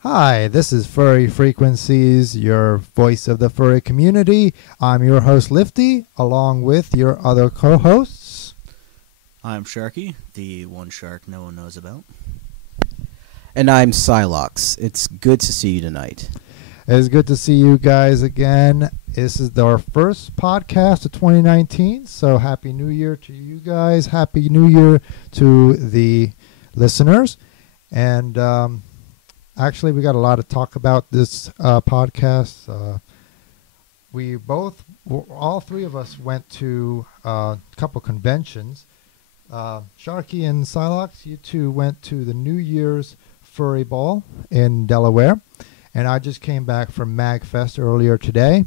Hi, this is Furry Frequencies, your voice of the furry community. I'm your host, Lifty, along with your other co-hosts. I'm Sharky, the one shark no one knows about. And I'm Psylocke. It's good to see you tonight. It's good to see you guys again. This is our first podcast of 2019, so Happy New Year to you guys. Happy New Year to the listeners. And actually, we got a lot to talk about this podcast. All three of us went to a couple conventions. Sharky and Psylocke, you two went to the New Year's Furry Ball in Delaware. And I just came back from MAGfest earlier today.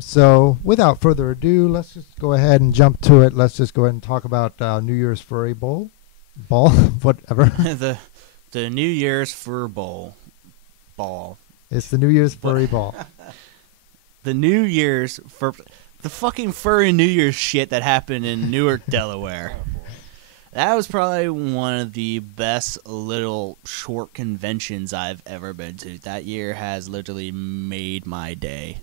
So without further ado, let's just go ahead and jump to it. Let's just go ahead and talk about New Year's Furry Ball, whatever. The New Year's Fur Ball. It's the New Year's Furry Ball. The New Year's the fucking furry New Year's shit that happened in Newark, Delaware. That was probably one of the best little short conventions I've ever been to. That year has literally made my day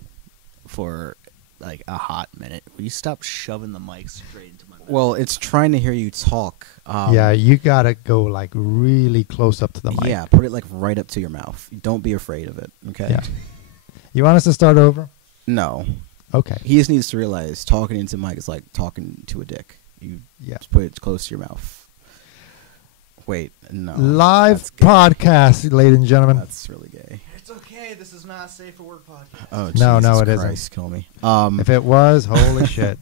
for like a hot minute. Will you stop shoving the mic straight into my mouth? Well, it's trying to hear you talk. Yeah, you gotta go like really close up to the mic. Yeah, put it like right up to your mouth. Don't be afraid of it, okay? Yeah. You want us to start over? No. Okay. He just needs to realize talking into mic is like talking to a dick. You just put it close to your mouth. Wait, no. Live podcast, ladies and gentlemen. That's really gay. It's okay. This is not a safe for work podcast. Oh, no, Jesus it Christ, isn't. Kill me. If it was, holy shit.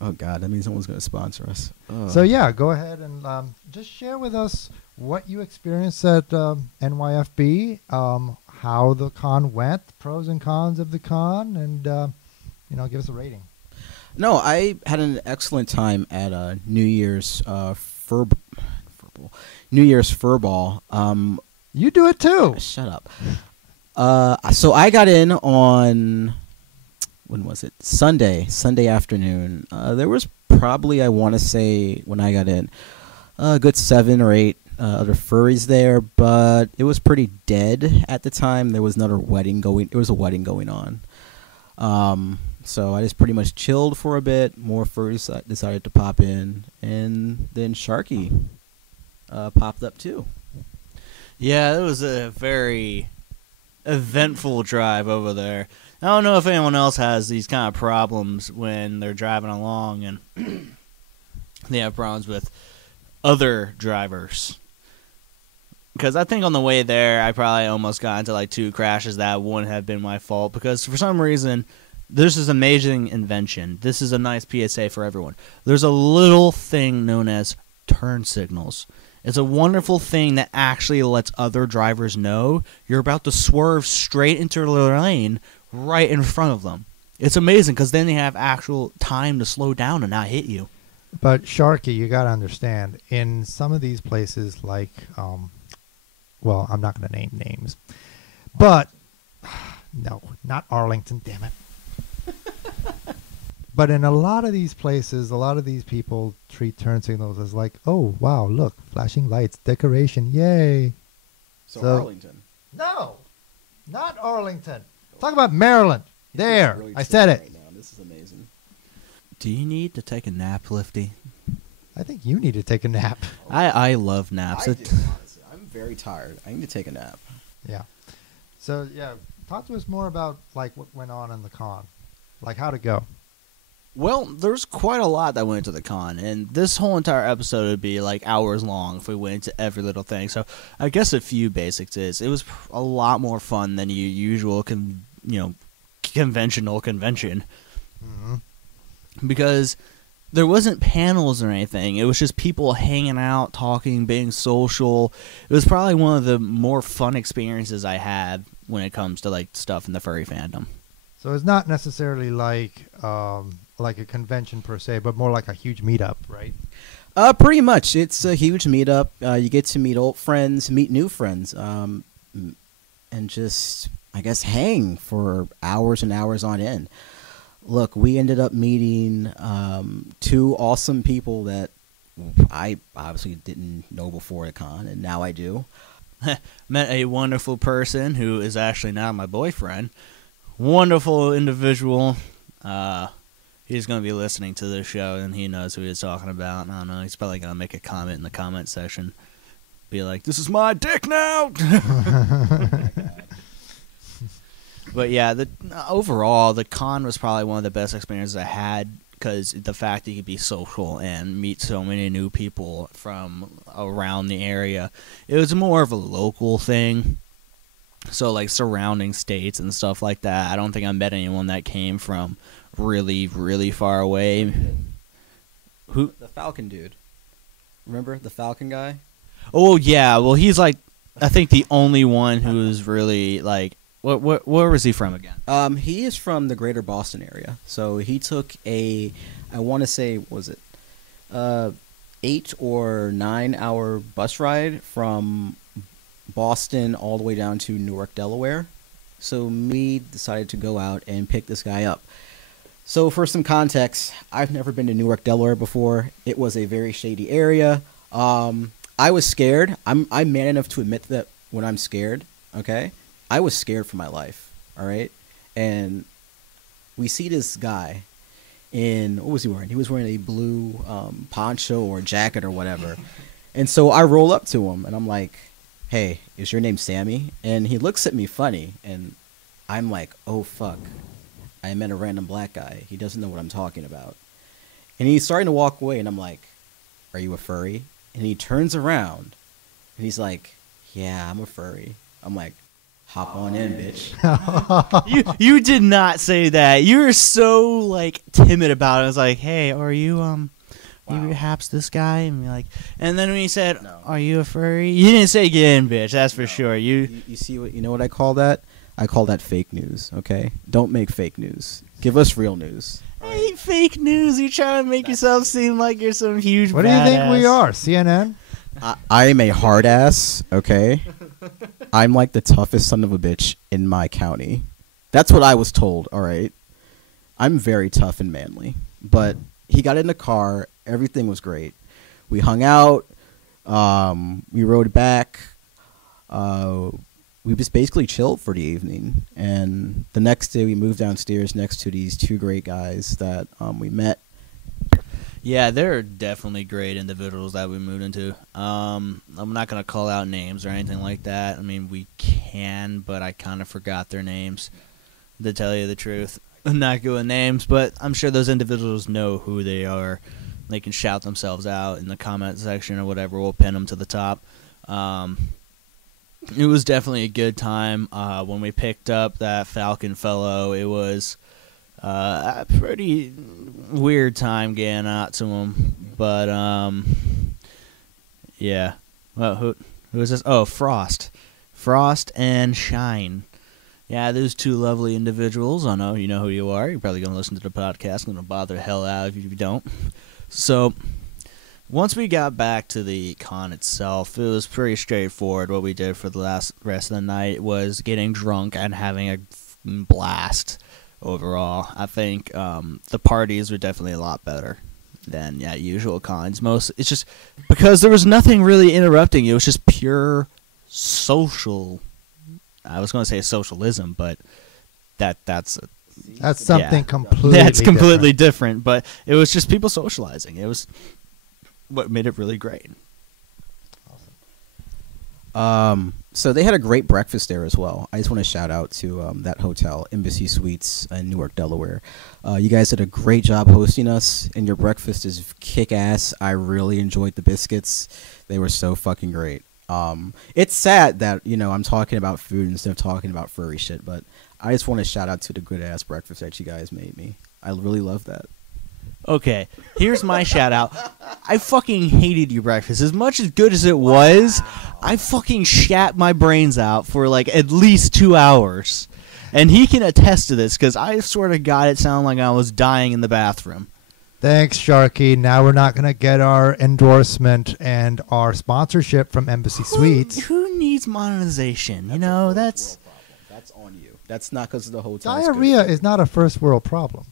Oh, God, that means someone's going to sponsor us. So, yeah, go ahead and just share with us what you experienced at NYFB, how the con went, pros and cons of the con, and, give us a rating. No, I had an excellent time at New Year's Fur Ball. You do it too. Shut up. So I got in on, when was it? Sunday afternoon. There was probably, I want to say, when I got in, a good 7 or 8 other furries there, but it was pretty dead at the time. There was another wedding going. There was a wedding going on. So I just pretty much chilled for a bit. More furries decided to pop in, and then Sharky popped up too. Yeah, it was a very eventful drive over there. I don't know if anyone else has these kind of problems when they're driving along and they have problems with other drivers. Because I think on the way there, I probably almost got into like 2 crashes that wouldn't have been my fault. Because for some reason, this is an amazing invention. This is a nice PSA for everyone. There's a little thing known as turn signals. It's a wonderful thing that actually lets other drivers know you're about to swerve straight into the lane right in front of them. It's amazing because then they have actual time to slow down and not hit you. But Sharky, you got to understand, in some of these places like, well, I'm not going to name names, but no, not Arlington, damn it. But in a lot of these places, a lot of these people treat turn signals as like, oh, wow, look, flashing lights, decoration, yay. So Arlington. No, not Arlington. Talk about Maryland. There, really I said it. Right now. This is amazing. Do you need to take a nap, Lifty? I think you need to take a nap. I love naps. I do, honestly. I'm very tired. I need to take a nap. Yeah. So, yeah, talk to us more about, like, what went on in the con. Like, how'd it go? Well, there's quite a lot that went into the con, and this whole entire episode would be like hours long if we went into every little thing. So I guess a few basics is it was a lot more fun than your usual, conventional convention. Mm-hmm. Because there wasn't panels or anything. It was just people hanging out, talking, being social. It was probably one of the more fun experiences I had when it comes to like stuff in the furry fandom. So it's not necessarily like a convention per se, but more like a huge meetup, right? Pretty much. It's a huge meetup. You get to meet old friends, meet new friends, and just, I guess, hang for hours and hours on end. Look, we ended up meeting 2 awesome people that I obviously didn't know before the con, and now I do. met a wonderful person who is actually now my boyfriend. Wonderful individual. He's going to be listening to this show, and he knows who he's talking about. I don't know. He's probably going to make a comment in the comment section. Be like, this is my dick now! But yeah, overall, the con was probably one of the best experiences I had, because the fact that you could be social and meet so many new people from around the area. It was more of a local thing. So, like, surrounding states and stuff like that. I don't think I met anyone that came from really, really far away. Who? The Falcon dude. Remember the Falcon guy? Oh, yeah. Well, he's, like, I think the only one who's really, like, where was he from again? He is from the greater Boston area. So he took I want to say, was it 8 or 9 hour bus ride from Boston all the way down to Newark, Delaware. So we decided to go out and pick this guy up. So for some context, I've never been to Newark, Delaware before. It was a very shady area. I was scared. I'm man enough to admit that when I'm scared, okay? I was scared for my life, all right? And we see this guy in, what was he wearing? He was wearing a blue poncho or jacket or whatever. And so I roll up to him, and I'm like, hey, is your name Sammy? And he looks at me funny, and I'm like, oh, fuck. I met a random black guy. He doesn't know what I'm talking about. And he's starting to walk away, and I'm like, are you a furry? And he turns around, and he's like, yeah, I'm a furry. I'm like, hop on in, bitch. You did not say that. You were so, like, timid about it. I was like, hey, are you, you perhaps this guy? And be like, and then when he said, no. Are you a furry? You didn't say get in, bitch. That's for sure. You see what, you know what I call that? I call that fake news, okay? Don't make fake news. Give us real news. I hate fake news. You're trying to make yourself seem like you're some huge What do you think we are, CNN? I am a hard ass, okay? I'm like the toughest son of a bitch in my county. That's what I was told, all right? I'm very tough and manly. But he got in the car. Everything was great. We hung out. We rode back. We just basically chilled for the evening. And the next day we moved downstairs next to these two great guys that we met. Yeah, they're definitely great individuals that we moved into. I'm not going to call out names or anything like that. I mean, we can, but I kind of forgot their names, to tell you the truth. I'm not good with names, but I'm sure those individuals know who they are. They can shout themselves out in the comment section or whatever. We'll pin them to the top. It was definitely a good time. When we picked up that Falcon fellow, it was a pretty weird time getting out to him. But, yeah. Well, who is this? Oh, Frost. Frost and Shine. Yeah, those two lovely individuals. I know you know who you are. You're probably going to listen to the podcast. I'm going to bother the hell out of you if you don't. So, once we got back to the con itself, it was pretty straightforward. What we did for the rest of the night was getting drunk and having a blast overall. I think the parties were definitely a lot better than usual cons. It's just because there was nothing really interrupting you. It was just pure social. I was going to say socialism, but that's something completely that's completely different. But it was just people socializing. It was what made it really great. So they had a great breakfast there as well. I just want to shout out to that hotel, Embassy Suites in Newark, Delaware. You guys did a great job hosting us, and your breakfast is kick-ass. I really enjoyed the biscuits. They were so fucking great. It's sad that, I'm talking about food instead of talking about furry shit, but I just want to shout out to the good-ass breakfast that you guys made me. I really love that. Okay, here's my shout out. I fucking hated your breakfast. As much as good as it was, I fucking shat my brains out for like at least 2 hours. And he can attest to this because I sort of got it sound like I was dying in the bathroom. Thanks, Sharky. Now we're not going to get our endorsement and our sponsorship from Embassy Suites. Who needs monetization? That's on you. That's not because of the hotel. Diarrhea is not a first world problem.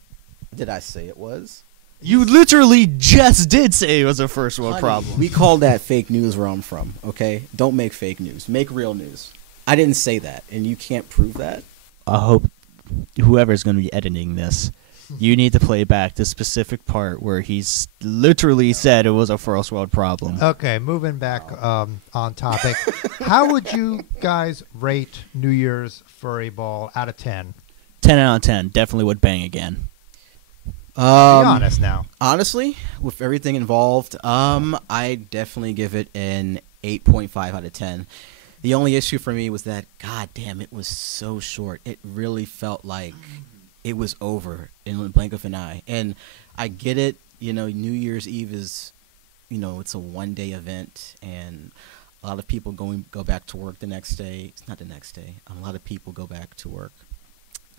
Did I say it was? You literally just did say it was a first world problem. We call that fake news where I'm from, okay? Don't make fake news. Make real news. I didn't say that, and you can't prove that. I hope whoever's going to be editing this, you need to play back the specific part where he's literally said it was a first world problem. Okay, moving back on topic. How would you guys rate New Year's Furry Ball out of 10? 10 out of 10. Definitely would bang again. Be honest now. Honestly, with everything involved, I definitely give it an 8.5 out of 10. The only issue for me was that, god damn, it was so short. It really felt like it was over in the blink of an eye. And I get it, New Year's Eve is, it's a one-day event, and a lot of people go back to work the next day. It's not the next day. A lot of people go back to work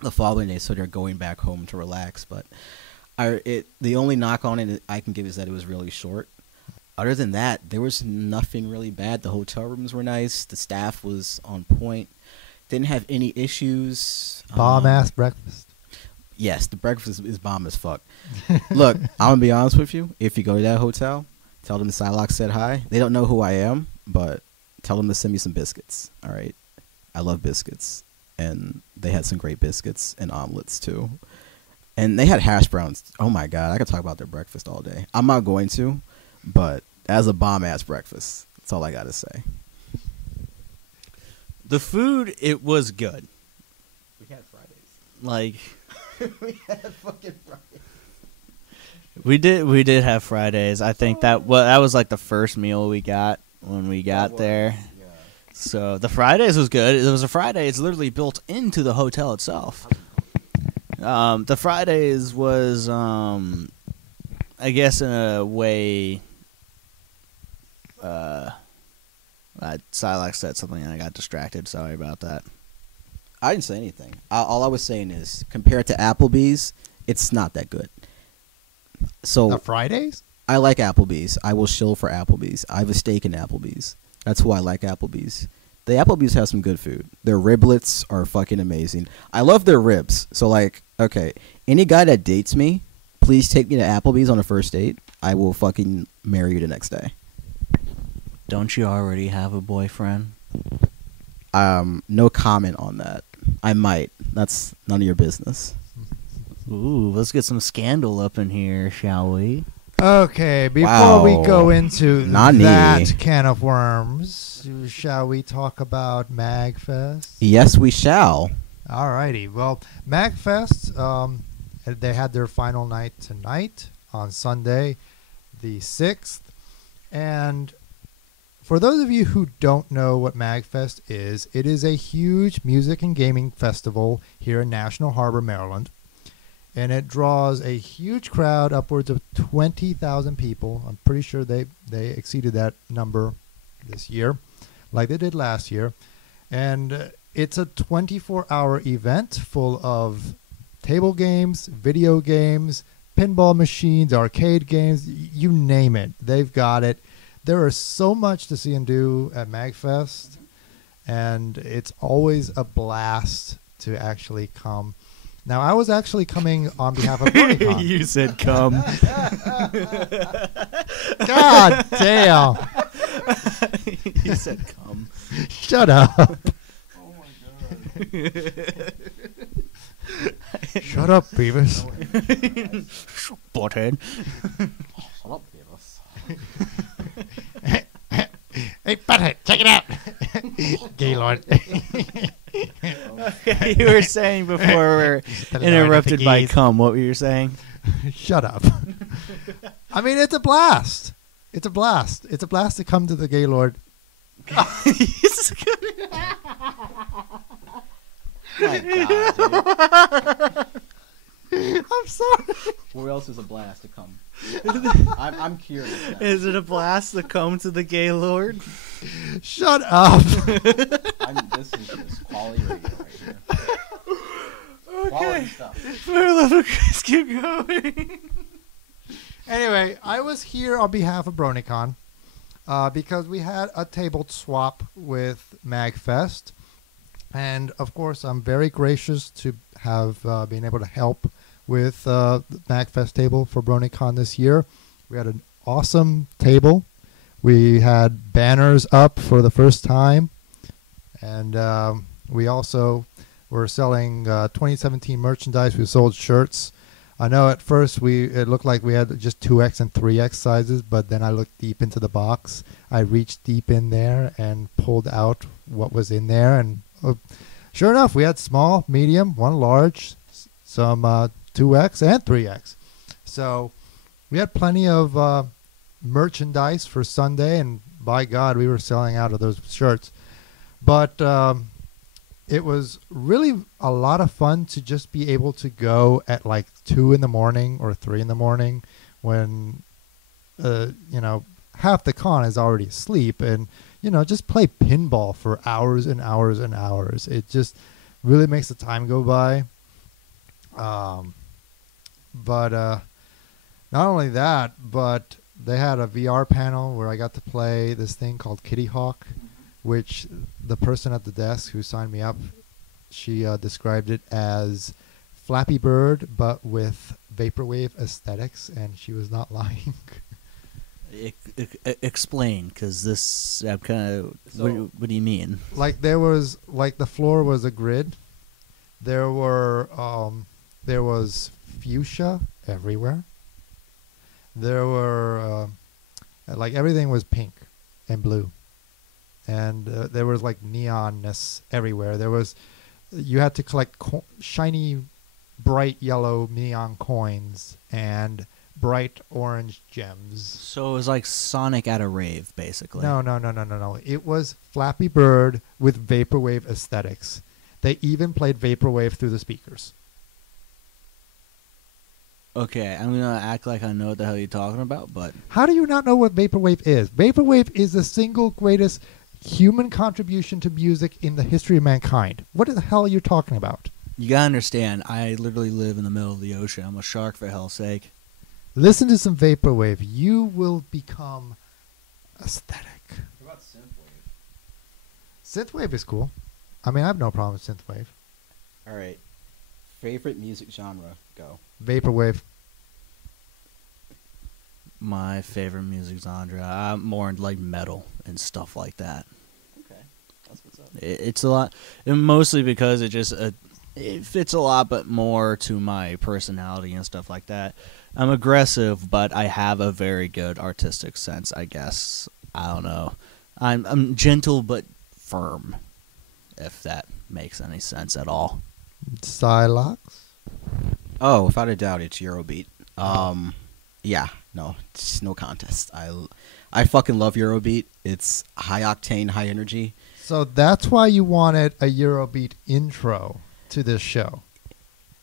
the following day, so they're going back home to relax. But the only knock on it I can give is that it was really short. Other than that, there was nothing really bad. The hotel rooms were nice. The staff was on point. Didn't have any issues. Bomb-ass breakfast. Yes, the breakfast is bomb as fuck. Look, I'm going to be honest with you. If you go to that hotel, tell them the Psylocke said hi. They don't know who I am, but tell them to send me some biscuits, all right? I love biscuits. And they had some great biscuits and omelets, too. And they had hash browns. Oh, my God. I could talk about their breakfast all day. I'm not going to, but as a bomb-ass breakfast, that's all I got to say. The food, it was good. We had Fridays. Like, we had fucking Fridays. We did have Fridays. I think that was like the first meal we got when we got there. Yeah. So the Fridays was good. It was a Friday. It's literally built into the hotel itself. The Fridays was, I guess, in a way. Psylocke said something and I got distracted. Sorry about that. I didn't say anything. All I was saying is, compared to Applebee's, it's not that good. So The Fridays? I like Applebee's. I will shill for Applebee's. I have a steak in Applebee's. That's why I like Applebee's. The Applebee's has some good food. Their riblets are fucking amazing. I love their ribs. So, like, okay, any guy that dates me, please take me to Applebee's on a first date. I will fucking marry you the next day. Don't you already have a boyfriend? No comment on that. I might. That's none of your business. Ooh, let's get some scandal up in here, shall we? Okay, before we go into Nani. that can of worms, shall we talk about MAGfest? Yes, we shall. Alrighty. Well, MAGfest, they had their final night tonight on Sunday, the 6th. And for those of you who don't know what MAGfest is, it is a huge music and gaming festival here in National Harbor, Maryland. And it draws a huge crowd, upwards of 20,000 people. I'm pretty sure they exceeded that number this year, like they did last year. And it's a 24-hour event full of table games, video games, pinball machines, arcade games, you name it. They've got it. There is so much to see and do at MAGfest, and it's always a blast to actually come. Now, I was actually coming on behalf of BronyCon. You said come. God damn. You said come. Shut up. Oh my god. Shut up, Beavis. Butthead. Shut up, Beavis. Hey, butthead, check it out. Gaylord. Okay, you were saying before we were interrupted by cum. What were you saying? Shut up. I mean, it's a blast. It's a blast. It's a blast to come to the Gaylord. My god, dude. I'm sorry. Where else is a blast to come? I'm curious now. Is it a blast to come to the Gaylord? Shut up. This is just quality radio right here. Quality stuff. For the love of Christ, keep going. Anyway, I was here on behalf of BronyCon because we had a table swap with MAGfest. And, of course, I'm very gracious to have been able to help with the MAGfest table for BronyCon this year. We had an awesome table. We had banners up for the first time, and we also were selling 2017 merchandise. We sold shirts. I know at first it looked like we had just 2X and 3X sizes, but then I looked deep into the box. I reached deep in there and pulled out what was in there, and sure enough, we had small, medium, one large, some 2X and 3X. So we had plenty of merchandise for Sunday, and by God, we were selling out of those shirts. But it was really a lot of fun to just be able to go at like 2 in the morning or 3 in the morning when, half the con is already asleep, and, just play pinball for hours and hours and hours. It just really makes the time go by. But not only that, but they had a VR panel where I got to play this thing called Kitty Hawk, which the person at the desk who signed me up, she described it as Flappy Bird, but with vaporwave aesthetics, and she was not lying. Explain, because this, I'm kind of, what do you mean? Like the floor was a grid. There was fuchsia everywhere. There were, everything was pink and blue. And there was like neonness everywhere. You had to collect shiny, bright yellow neon coins and bright orange gems. So it was like Sonic at a rave, basically. No. It was Flappy Bird with vaporwave aesthetics. They even played vaporwave through the speakers. Okay, I'm going to act like I know what the hell you're talking about, but... How do you not know what vaporwave is? Vaporwave is the single greatest human contribution to music in the history of mankind. What the hell are you talking about? You gotta understand, I literally live in the middle of the ocean. I'm a shark, for hell's sake. Listen to some vaporwave. You will become aesthetic. What about synthwave? Synthwave is cool. I mean, I have no problem with synthwave. All right. Favorite music genre? Go. Vaporwave. My favorite music genre, I'm more into like metal and stuff like that. Okay, that's what's up. It's a lot, and mostly because it just it fits a lot, but more to my personality and stuff like that. I'm aggressive, but I have a very good artistic sense, I guess. I don't know. I'm gentle but firm, if that makes any sense at all. Psylocke? Oh, without a doubt, it's Eurobeat. Yeah, no, it's no contest. I fucking love Eurobeat. It's high octane, high energy. So that's why you wanted a Eurobeat intro to this show.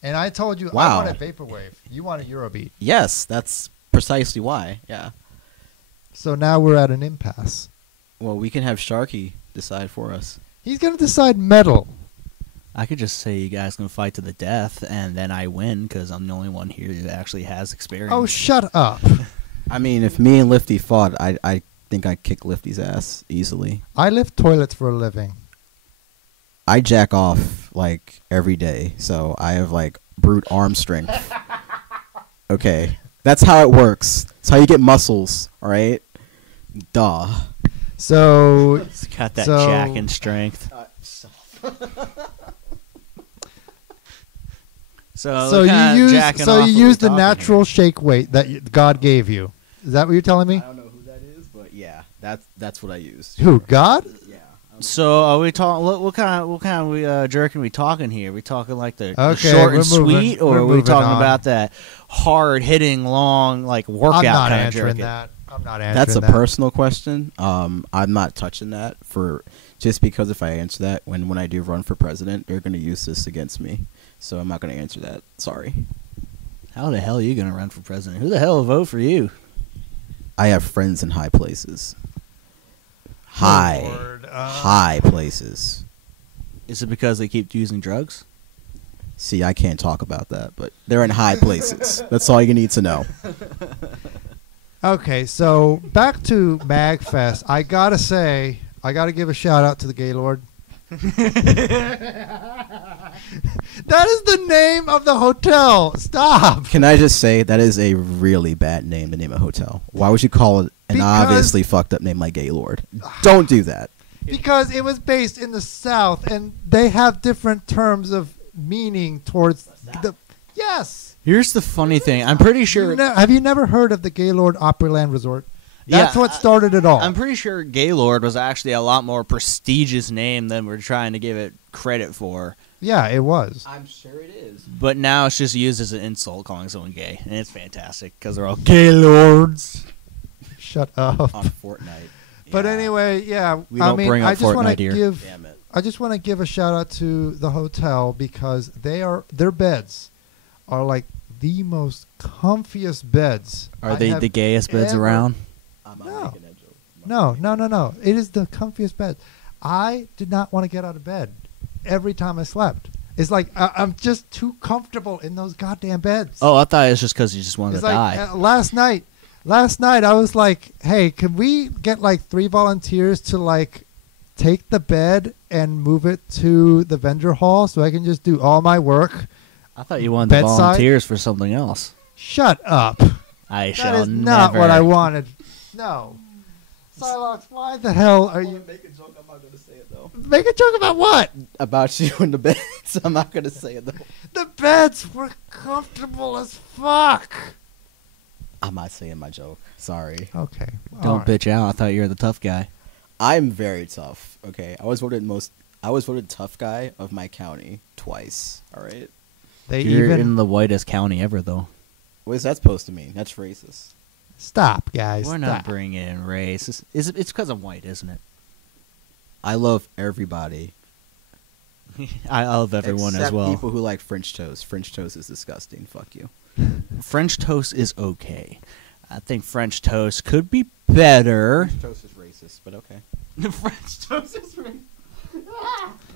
And I told you I wanted vaporwave. You wanted Eurobeat. Yes, that's precisely why. Yeah. So now we're at an impasse. Well, we can have Sharky decide for us. He's going to decide metal. I could just say you guys can fight to the death, and then I win because I'm the only one here that actually has experience. Oh, shut up. I mean, if me and Lifty fought, I think I'd kick Lifty's ass easily. I lift toilets for a living. I jack off, like, every day, so I have, like, brute arm strength. Okay. That's how it works. That's how you get muscles, all right? Duh. So... It's got that jacking strength. So you use the natural shake weight that God gave you. Is that what you're telling me? I don't know who that is, but yeah, that's what I use. Who, God? Yeah. So are we talking? What kind of jerking we talking here? Are we talking like the short and sweet, or are we talking about that hard hitting, long like workout kind of jerking? I'm not answering that. That's a personal question. I'm not touching that just because if I answer that when I do run for president, they're going to use this against me. So I'm not going to answer that. Sorry. How the hell are you going to run for president? Who the hell will vote for you? I have friends in high places. High places. Is it because they keep using drugs? See, I can't talk about that, but they're in high places. That's all you need to know. Okay, so back to MAGfest. I got to give a shout out to the Gaylord. That is the name of the hotel. Stop. Can I just say that is a really bad name to name a hotel? Why would you call it an obviously fucked up name like Gaylord? Don't do that. Because it was based in the South, and they have different terms of meaning towards the. Yes. Here's the funny thing. I'm pretty sure. Have you never heard of the Gaylord Opryland Resort? That's Yeah, what started it all. I'm pretty sure Gaylord was actually a lot more prestigious name than we're trying to give it credit for. Yeah, it was. I'm sure it is. But now it's just used as an insult, calling someone gay, and it's fantastic because they're all Gaylords Shut up. On Fortnite. But anyway, yeah. We don't bring up I just want Fortnite to here. give. Damn it. I just want to give a shout out to the hotel because their beds are like the most comfiest beds. Are I they have the gayest beds ever- around? I'm No. not making that joke. No. It is the comfiest bed. I did not want to get out of bed every time I slept. It's like I'm just too comfortable in those goddamn beds. Oh, I thought it was just because you just wanted It's to like die. last night I was like, hey, can we get like 3 volunteers to like take the bed and move it to the vendor hall so I can just do all my work? I thought you wanted the bedside? volunteers for something else. Shut up. I That shall is not never. what I wanted. No. Psylocke, why the hell are you... Make a joke. I'm not going to say it, though. Make a joke about what? About you in the bed. So I'm not going to say it, though. The beds were comfortable as fuck. I'm not saying my joke. Sorry. Okay. Don't all right. bitch out. I thought you were the tough guy. I'm very tough. Okay. I was voted tough guy of my county twice. All right. They You're even... in the whitest county ever, though. What is that supposed to mean? That's racist. Stop, guys. We're not Stop. bringing in race. It's because I'm white, isn't it? I love everybody. I love everyone except as well. people who like French toast. French toast is disgusting. Fuck you. French toast is okay. I think French toast could be better. French toast is racist, but okay. French toast is racist.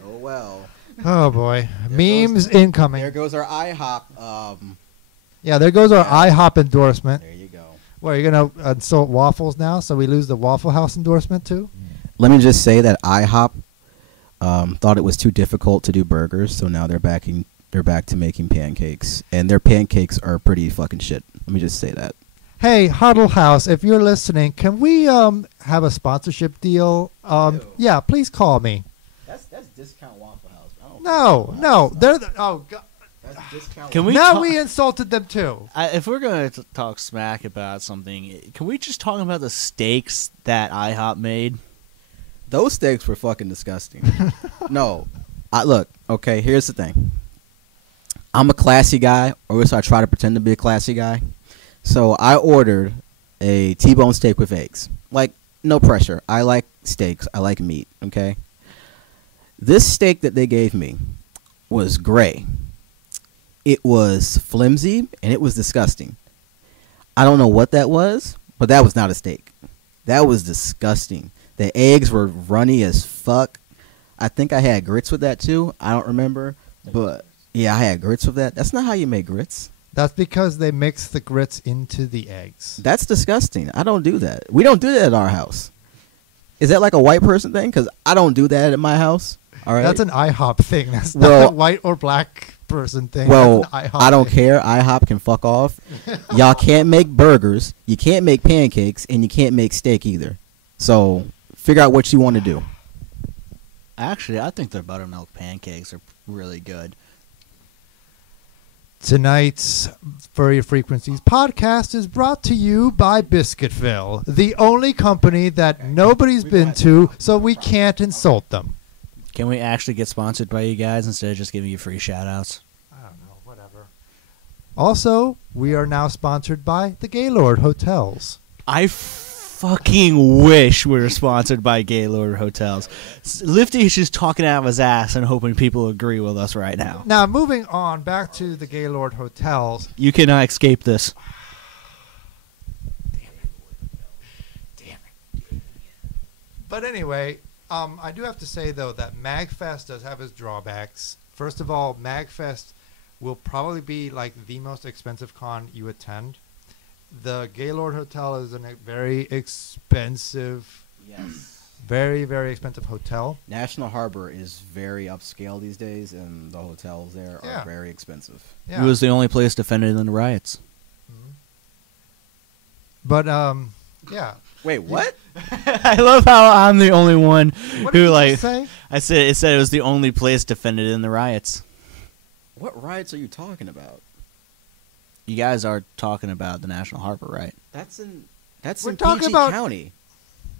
Oh well. Oh, boy. There Memes goes- incoming. There goes our IHOP. Yeah, there goes our IHOP endorsement. There you go. What, are you going to insult Waffles now so we lose the Waffle House endorsement too? Let me just say that IHOP thought it was too difficult to do burgers, so now they're back to making pancakes, and their pancakes are pretty fucking shit. Let me just say that. Hey, Huddle House, if you're listening, can we have a sponsorship deal? Yeah, please call me. That's discount Waffle House. I don't No, they're oh god. That's discount. Can we Now talk- we insulted them too. If we're going to talk smack about something, can we just talk about the steaks that IHOP made? Those steaks were fucking disgusting. No, look. Okay, here's the thing. I'm a classy guy, or at least I try to pretend to be a classy guy. So I ordered a T-bone steak with eggs. Like, no pressure. I like steaks. I like meat. Okay. This steak that they gave me was gray. It was flimsy and it was disgusting. I don't know what that was, but that was not a steak. That was disgusting. The eggs were runny as fuck. I think I had grits with that too. I don't remember, but yeah, I had grits with that. That's not how you make grits. That's because they mix the grits into the eggs. That's disgusting. I don't do that. We don't do that at our house. Is that like a white person thing? Because I don't do that at my house. All right. That's an IHOP thing. That's Well- not a white or black person thing. Well, That's an IHOP I don't thing. care. IHOP can fuck off. Y'all can't make burgers. You can't make pancakes, and you can't make steak either. So figure out what you want to do. Actually, I think their buttermilk pancakes are really good. Tonight's Furry Frequencies podcast is brought to you by Biscuitville, the only company that nobody's been to, so we can't insult them. Can we actually get sponsored by you guys instead of just giving you free shout-outs? I don't know, whatever. Also, we are now sponsored by the Gaylord Hotels. I fucking wish we were sponsored by Gaylord Hotels. Lifty is just talking out of his ass and hoping people agree with us right now. Now, moving on back to the Gaylord Hotels. You cannot escape this. But anyway, I do have to say, though, that MAGfest does have its drawbacks. First of all, MAGfest will probably be like the most expensive con you attend. The Gaylord Hotel is a very expensive, Yes. Very, very expensive hotel. National Harbor is very upscale these days, and the hotels there are very expensive. Yeah. It was the only place defended in the riots. But yeah. Wait, what? I love how I'm the only one What who did you like. say? I said it was the only place defended in the riots. What riots are you talking about? You guys are talking about the National Harbor, right? That's in We're talking PG about- County.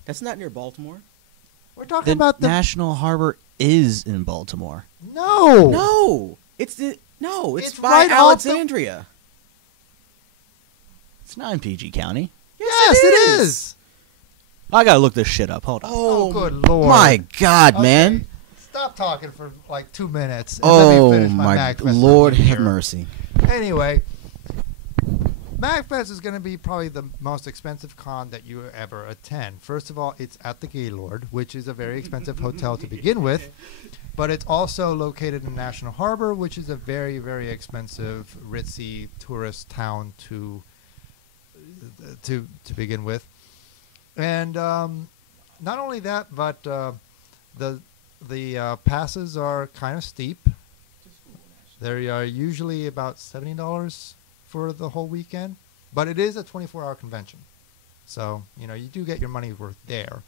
That's not near Baltimore. We're talking The about the National Harbor is in Baltimore. no. No, it's It's by right off the- Alexandria. It's not in PG County. Yes, it is. I gotta look this shit up. Hold on. Oh, good lord. My God, Okay, man! Stop talking for like 2 minutes. And let me Oh finish my my MAGfest Lord, review have here. mercy! Anyway, MAGfest is going to be probably the most expensive con that you ever attend. First of all, it's at the Gaylord, which is a very expensive hotel to begin with, but it's also located in National Harbor, which is a very, very expensive, ritzy tourist town to begin with. And not only that, but the passes are kind of steep. They are usually about $70 for the whole weekend, but it is a 24-hour convention, so you do get your money's worth there.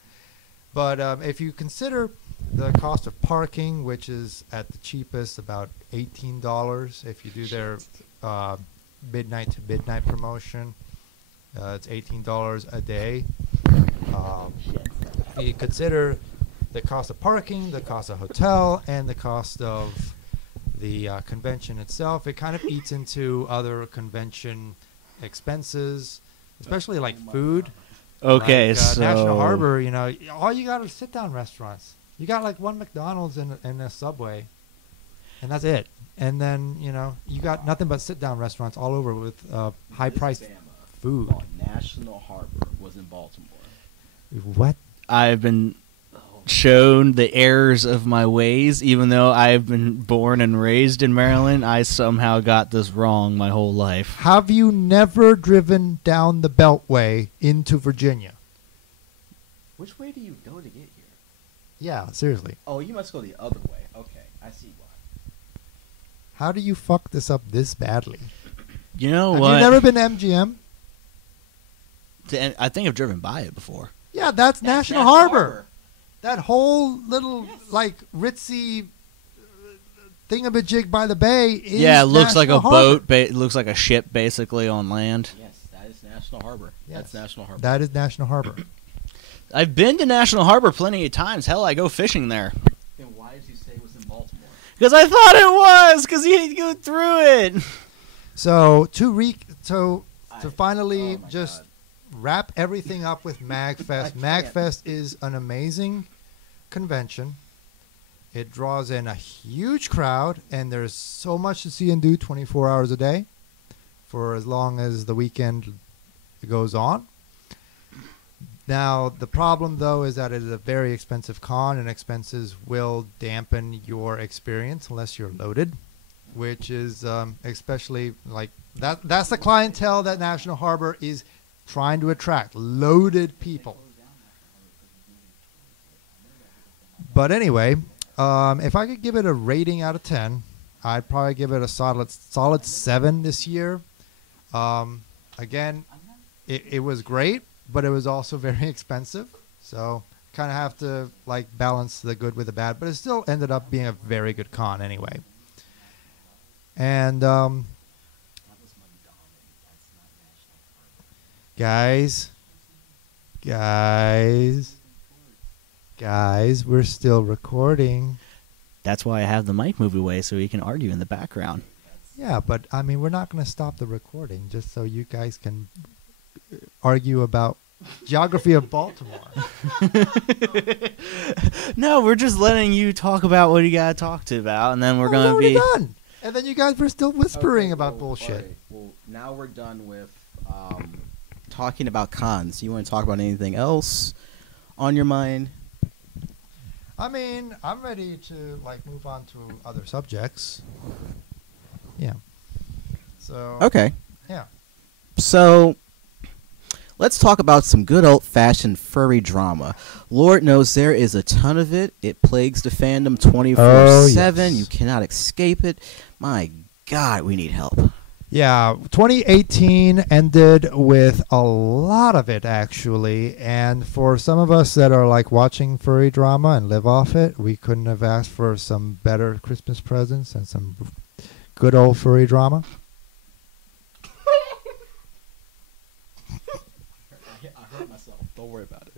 But if you consider the cost of parking, which is at the cheapest about $18, if you do their midnight to midnight promotion, it's $18 a day. If you consider the cost of parking, the cost of hotel, and the cost of the convention itself, it kind of eats into other convention expenses, especially like food. Okay, Like, so National Harbor, all you got are sit-down restaurants. You got like one McDonald's and a Subway, and that's it. And then you got nothing but sit-down restaurants all over with high-priced food. National Harbor was in Baltimore. What? I've been shown the errors of my ways. Even though I've been born and raised in Maryland, I somehow got this wrong my whole life. Have you never driven down the Beltway into Virginia? Which way do you go to get here? Yeah, seriously. Oh, you must go the other way. Okay, I see why. How do you fuck this up this badly? You know Have what? you never been to MGM? I think I've driven by it before. Yeah, that's National Harbor. That whole little like ritzy thingamajig by the bay is Yeah, it looks like a National Harbor. boat. It looks like a ship basically on land. Yes, that is National Harbor. Yes. That's National Harbor. That is National Harbor. I've been to National Harbor plenty of times. Hell, I go fishing there. Then why did you say it was in Baltimore? Because I thought it was. Because you go through it. So to finally oh my just God. wrap everything up with MAGfest. MAGfest is an amazing convention. It draws in a huge crowd, and there's so much to see and do 24 hours a day for as long as the weekend goes on. Now, the problem, though, is that it is a very expensive con, and expenses will dampen your experience unless you're loaded, which is especially like that's the clientele that National Harbor is trying to attract, loaded people. But anyway, if I could give it a rating out of 10, I'd probably give it a solid 7 this year. Again, it was great, but it was also very expensive. So kind of have to like balance the good with the bad, but it still ended up being a very good con anyway. And guys, we're still recording. That's why I have the mic move away so he can argue in the background. Yeah, but I mean, we're not going to stop the recording just so you guys can argue about geography of Baltimore. No, we're just letting you talk about what you got to talk to about, and then we're Well, going to be... done. And then you guys were still whispering Okay, about well, bullshit. all right. Well, now we're done with talking about cons. You want to talk about anything else on your mind? I mean, I'm ready to like move on to other subjects. Yeah. So Okay. yeah. So let's talk about some good old-fashioned furry drama. Lord knows there is a ton of it. It plagues the fandom 24/7. Oh, yes. You cannot escape it. My God, we need help. Yeah, 2018 ended with a lot of it, actually. And for some of us that are like watching furry drama and live off it, we couldn't have asked for some better Christmas presents and some good old furry drama. I hurt myself. Don't worry about it.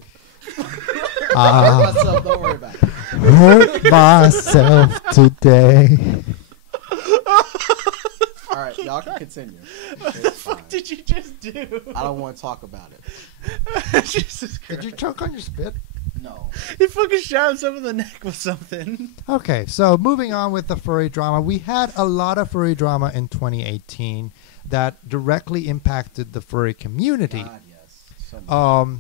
Don't worry about it. Hurt myself today. All right, y'all can continue. What the fuck did you just do? I don't want to talk about it. Jesus Christ. Did you choke on your spit? No. He fucking shot himself in the neck with something. Okay, so moving on with the furry drama. We had a lot of furry drama in 2018 that directly impacted the furry community. God, yes. So much.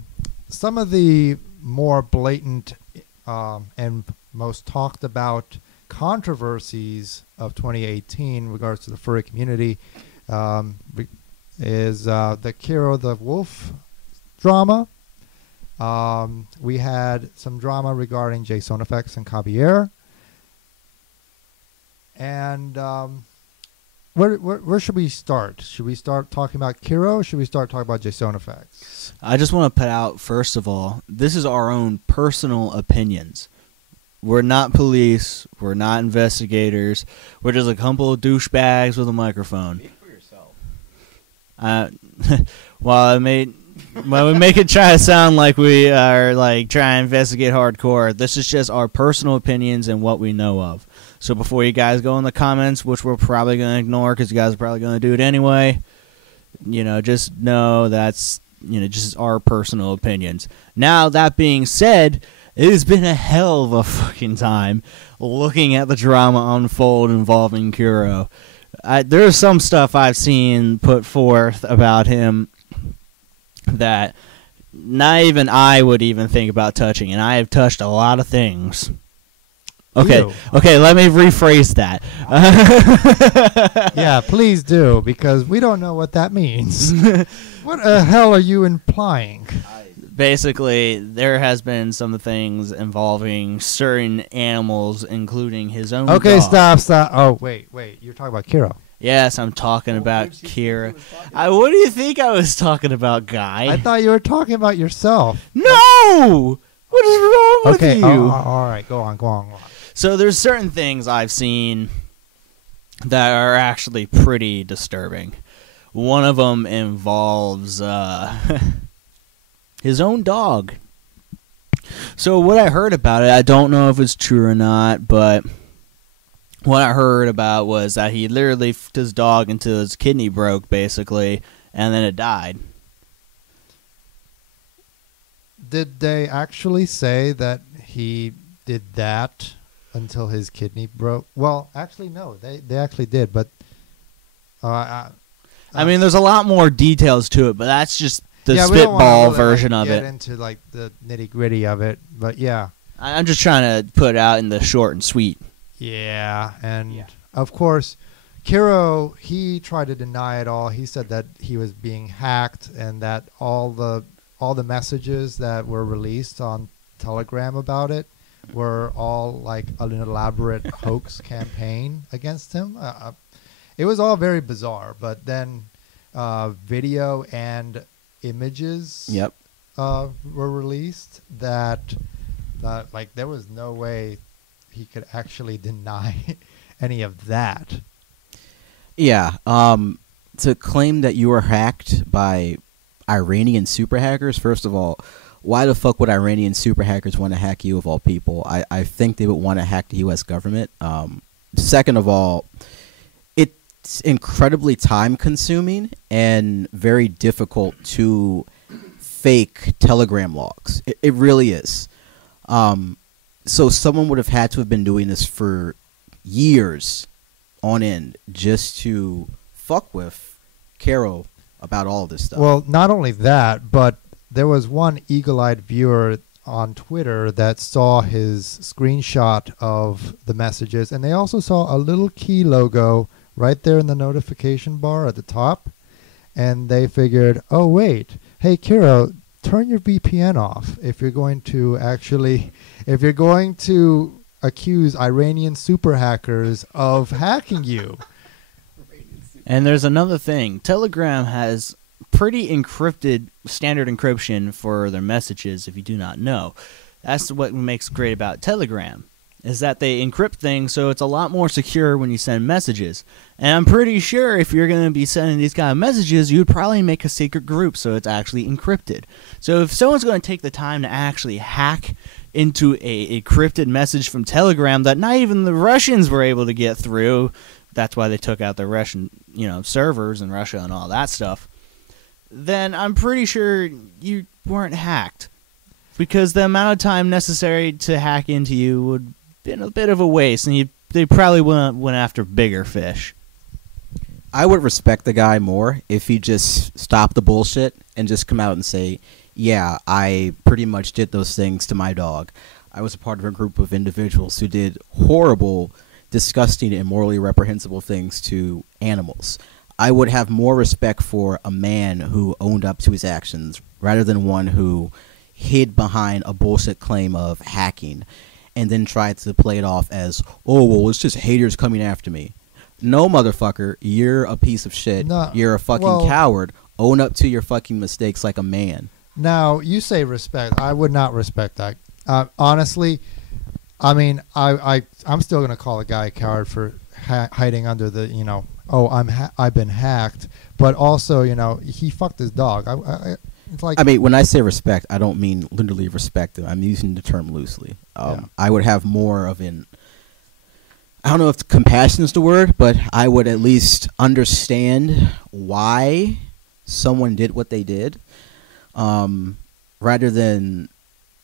Some of the more blatant and most talked about controversies of 2018 in regards to the furry community is the Kero the Wolf drama. We had some drama regarding Jasonafex and Kabier. And where should we start? Should we start talking about Kero or should we start talking about Jasonafex? I just want to put out, first of all, this is our own personal opinions. We're not police. We're not investigators. We're just a couple of douchebags with a microphone. Speak for yourself. While we make it try to sound like we are like trying to investigate hardcore, this is just our personal opinions and what we know of. So before you guys go in the comments, which we're probably going to ignore because you guys are probably going to do it anyway, just know that's just our personal opinions. Now that being said, it has been a hell of a fucking time looking at the drama unfold involving Kero. There's some stuff I've seen put forth about him that not even I would even think about touching, and I have touched a lot of things. Okay, Ew. okay, let me rephrase that. Yeah, please do, because we don't know what that means. What the hell are you implying? Basically, there has been some things involving certain animals, including his own Okay, dog. stop. Oh, wait. You're talking about Kero. Yes, I'm talking about Kira. What do you think I was talking about, guy? I thought you were talking about yourself. No! What is wrong with Okay, you? all right, go on. So there's certain things I've seen that are actually pretty disturbing. One of them involves his own dog. So what I heard about it, I don't know if it's true or not, but what I heard about was that he literally f***ed his dog until his kidney broke, basically, and then it died. Did they actually say that he did that until his kidney broke? Well, actually, no. They actually did, but I mean, there's a lot more details to it, but that's just the we don't spitball wanna really, version of get it. into like the nitty-gritty of it, but yeah. I'm just trying to put it out in the short and sweet. Yeah, and of course, Kero, he tried to deny it all. He said that he was being hacked and that all the messages that were released on Telegram about it were all like an elaborate hoax campaign against him. It was all very bizarre, but then video and images were released that like there was no way he could actually deny any of that. Yeah. To claim that you were hacked by Iranian super hackers, first of all, why the fuck would Iranian super hackers want to hack you of all people? I think they would want to hack the U.S. government. Second of all, it's incredibly time consuming and very difficult to fake Telegram logs. It really is. So someone would have had to have been doing this for years on end just to fuck with Kero about all this stuff. Well, not only that, but there was one eagle-eyed viewer on Twitter that saw his screenshot of the messages, and they also saw a little key logo right there in the notification bar at the top, and they figured, oh wait, hey, Kero, turn your VPN off if you're going to accuse Iranian super hackers of hacking you. And there's another thing. Telegram has pretty encrypted standard encryption for their messages, if you do not know. That's what makes great about Telegram, is that they encrypt things so it's a lot more secure when you send messages. And I'm pretty sure if you're going to be sending these kind of messages, you'd probably make a secret group so it's actually encrypted. So if someone's going to take the time to actually hack into a encrypted message from Telegram that not even the Russians were able to get through, that's why they took out the Russian, servers in Russia and all that stuff, then I'm pretty sure you weren't hacked. Because the amount of time necessary to hack into you would have been a bit of a waste, and they probably went after bigger fish. I would respect the guy more if he just stopped the bullshit and just come out and say, yeah, I pretty much did those things to my dog. I was a part of a group of individuals who did horrible, disgusting, and morally reprehensible things to animals. I would have more respect for a man who owned up to his actions rather than one who hid behind a bullshit claim of hacking and then tried to play it off as, oh, well, it's just haters coming after me. No, motherfucker, you're a piece of shit. No, you're a fucking coward. Own up to your fucking mistakes like a man. Now, you say respect. I would not respect that. Honestly, I mean, I'm still going to call a guy a coward for hiding under the, I've been hacked. But also, he fucked his dog. It's like, I mean, when I say respect, I don't mean literally respect. I'm using the term loosely. I would have more of an, I don't know if compassion is the word, but I would at least understand why someone did what they did, rather than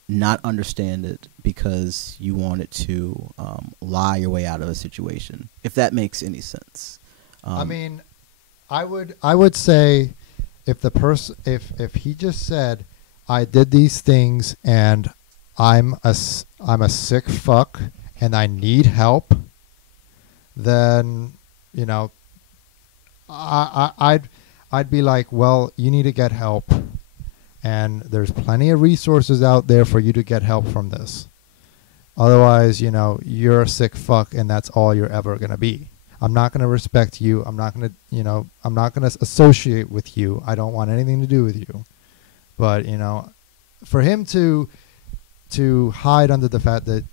not understand it because you wanted to lie your way out of a situation, if that makes any sense. I mean, I would say if the person, if he just said, I did these things and I'm a sick fuck and I need help, then I'd be like, well, you need to get help, and there's plenty of resources out there for you to get help from this. Otherwise, you're a sick fuck, and that's all you're ever gonna be. I'm not gonna respect you. I'm not gonna associate with you. I don't want anything to do with you. But for him to hide under the fact that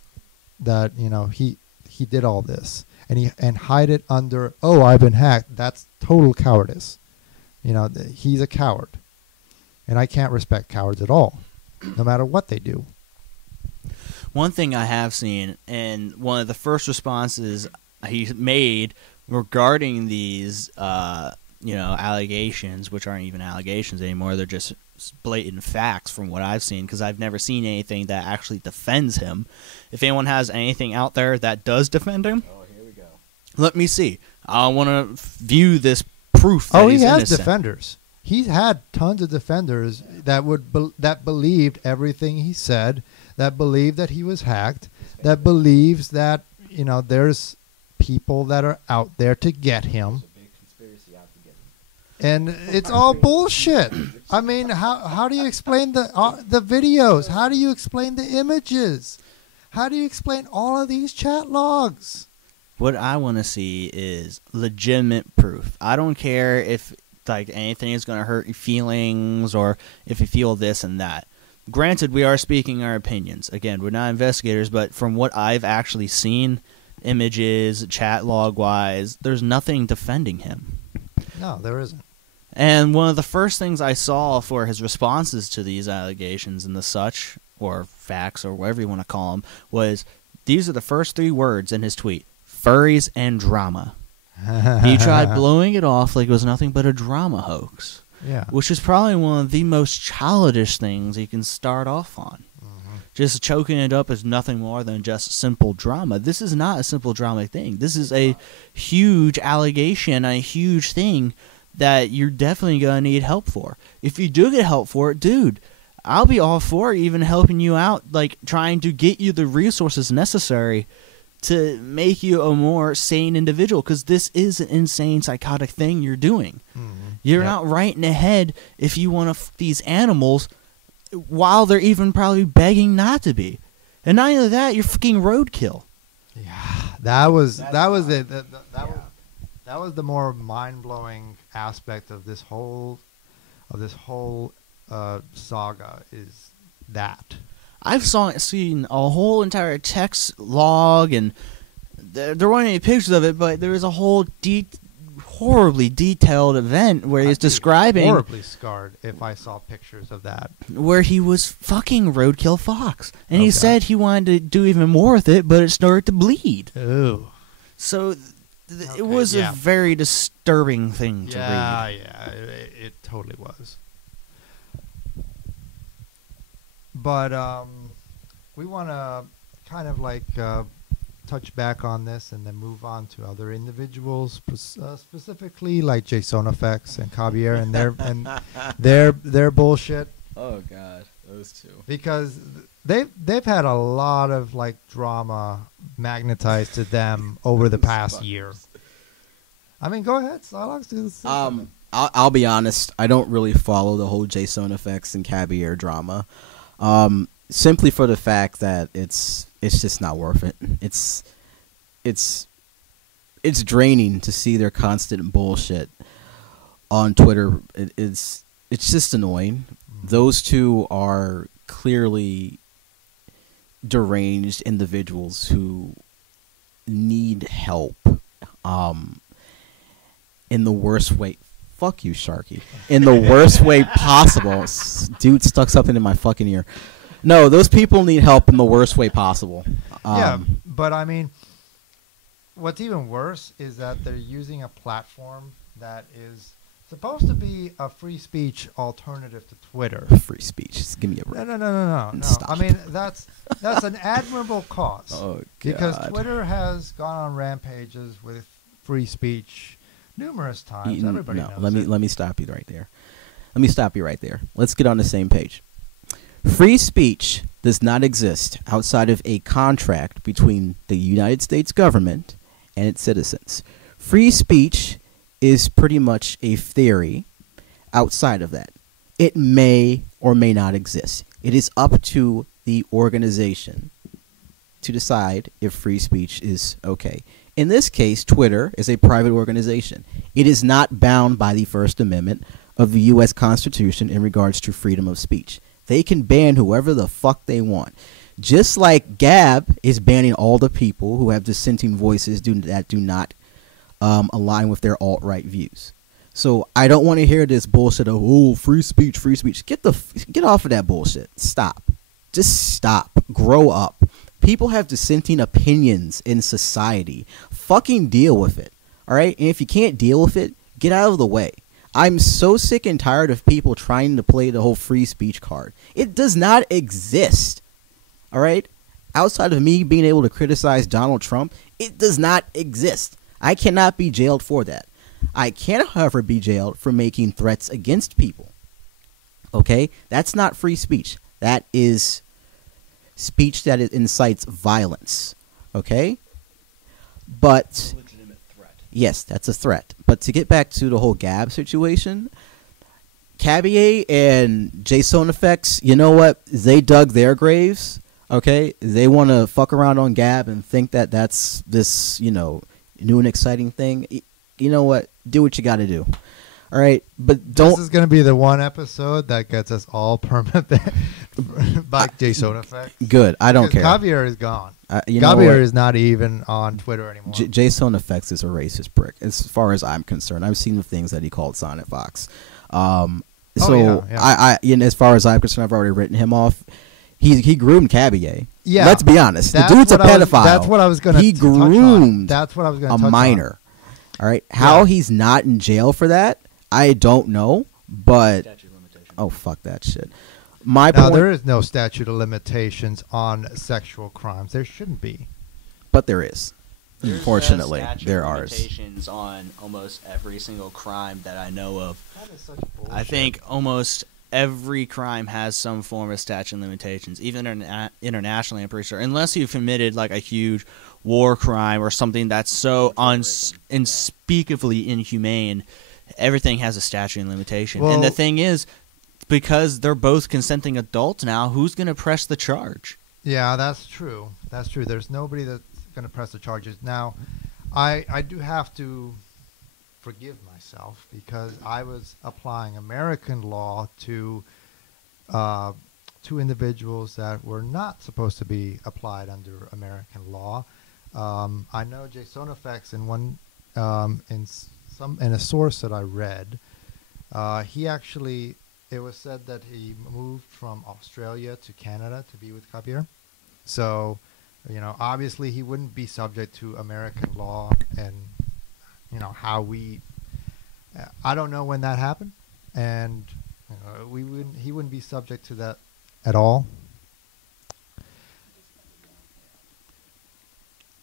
he did all this and hide it under, oh, I've been hacked, that's total cowardice. He's a coward, and I can't respect cowards at all, no matter what they do. One thing I have seen, and one of the first responses he made regarding these allegations, which aren't even allegations anymore, they're just blatant facts from what I've seen, because I've never seen anything that actually defends him. If anyone has anything out there that does defend him, let me see. I want to view this proof that he's innocent. He has defenders. He's had tons of defenders that believed everything he said, that believed that he was hacked, that believes that there's people that are out there to get him. And it's all bullshit. I mean, how do you explain the videos? How do you explain the images? How do you explain all of these chat logs? What I want to see is legitimate proof. I don't care if anything is going to hurt your feelings or if you feel this and that. Granted, we are speaking our opinions. Again, we're not investigators, but from what I've actually seen, images, chat log-wise, there's nothing defending him. No, there isn't. And one of the first things I saw for his responses to these allegations and the such, or facts, or whatever you want to call them, was these are the first 3 words in his tweet: furries and drama. He tried blowing it off like it was nothing but a drama hoax. Yeah. Which is probably one of the most childish things he can start off on. Mm-hmm. Just choking it up as nothing more than just simple drama. This is not a simple drama thing. This is a huge allegation, a huge thing that you're definitely going to need help for. If you do get help for it, dude, I'll be all for even helping you out, trying to get you the resources necessary to make you a more sane individual, because this is an insane, psychotic thing you're doing. Mm-hmm. You're not right in the head if you want to these animals while they're even probably begging not to be. And not only that, you're fucking roadkill. Yeah, that was it. That was the more mind-blowing aspect of this whole saga is that. I've seen a whole entire text log, and there weren't any pictures of it, but there was a whole horribly detailed event where he's describing horribly scarred if I saw pictures of that, where he was fucking roadkill fox, and he said he wanted to do even more with it, but it started to bleed. Ooh. So it was a very disturbing thing to read. Yeah, it totally was. But we want to kind of like touch back on this and then move on to other individuals, specifically like Jasonafex and Kabier and their bullshit. Oh God, those two. Because they've had a lot of like drama magnetized to them over the past year. I mean, go ahead, Silox, do this. I'll be honest. I don't really follow the whole Jasonafex and Kabier drama. Simply for the fact that it's just not worth it. It's draining to see their constant bullshit on Twitter. It's just annoying. Those two are clearly deranged individuals who need help in the worst way. Fuck you, Sharky. In the worst way possible. Dude stuck something in my fucking ear. No, those people need help in the worst way possible. Yeah, but I mean, what's even worse is that they're using a platform that is supposed to be a free speech alternative to Twitter. Free speech. Just give me a break. No. Stop. I mean, that's an admirable cause. Oh, God. Because Twitter has gone on rampages with free speech numerous times. Everybody knows let me stop you right there. Let's get on the same page. Free speech does not exist outside of a contract between the United States government and its citizens. Free speech is pretty much a theory outside of that. It may or may not exist. It is up to the organization to decide if free speech is okay. In this case, Twitter is a private organization. It is not bound by the First Amendment of the U.S. Constitution in regards to freedom of speech. They can ban whoever the fuck they want. Just like Gab is banning all the people who have dissenting voices that do not align with their alt-right views. So I don't want to hear this bullshit of, oh, free speech. Get off of that bullshit. Stop. Just stop. Grow up. People have dissenting opinions in society. Fucking deal with it. All right? And if you can't deal with it, get out of the way. I'm so sick and tired of people trying to play the whole free speech card. It does not exist. All right? Outside of me being able to criticize Donald Trump, it does not exist. I cannot be jailed for that. I can, however, be jailed for making threats against people. Okay? That's not free speech. That is speech that incites violence. Okay? But yes, that's a threat. But to get back to the whole Gab situation, Kabier and Jasonafex, you know what? They dug their graves. Okay? They want to fuck around on Gab and think that that's this, new and exciting thing. You know what? Do what you got to do. All right? But don't. This is going to be the one episode that gets us all permanent by Jasonafex. Good. I don't care. Kabier is gone. Kabier is not even on Twitter anymore. Jasonafex is a racist prick, as far as I'm concerned. I've seen the things that he called Sonic Fox. I as far as I'm concerned, I've already written him off. He groomed Kabier. Yeah, let's be honest. The dude's a pedophile. That's what I was going to. He groomed. That's what I was going to. A minor. All right. How he's not in jail for that, I don't know. But oh, fuck that shit. My point. There is no statute of limitations on sexual crimes. There shouldn't be. But there is. Unfortunately, there are limitations on almost every single crime that I know of. That is such bullshit. I think almost every crime has some form of statute of limitations, even internationally. I'm pretty sure, unless you've committed like a huge war crime or something that's so unspeakably inhumane everything has a statute of limitation. Well, and the thing is, because they're both consenting adults now, who's going to press the charge? Yeah, that's true. That's true. There's nobody that's going to press the charges. Now, I do have to forgive myself because I was applying American law to two individuals that were not supposed to be applied under American law. I know Jasonafex in a source that I read, he actually, it was said that he moved from Australia to Canada to be with Kabier. So, obviously he wouldn't be subject to American law and, how we, I don't know when that happened. And he wouldn't be subject to that at all.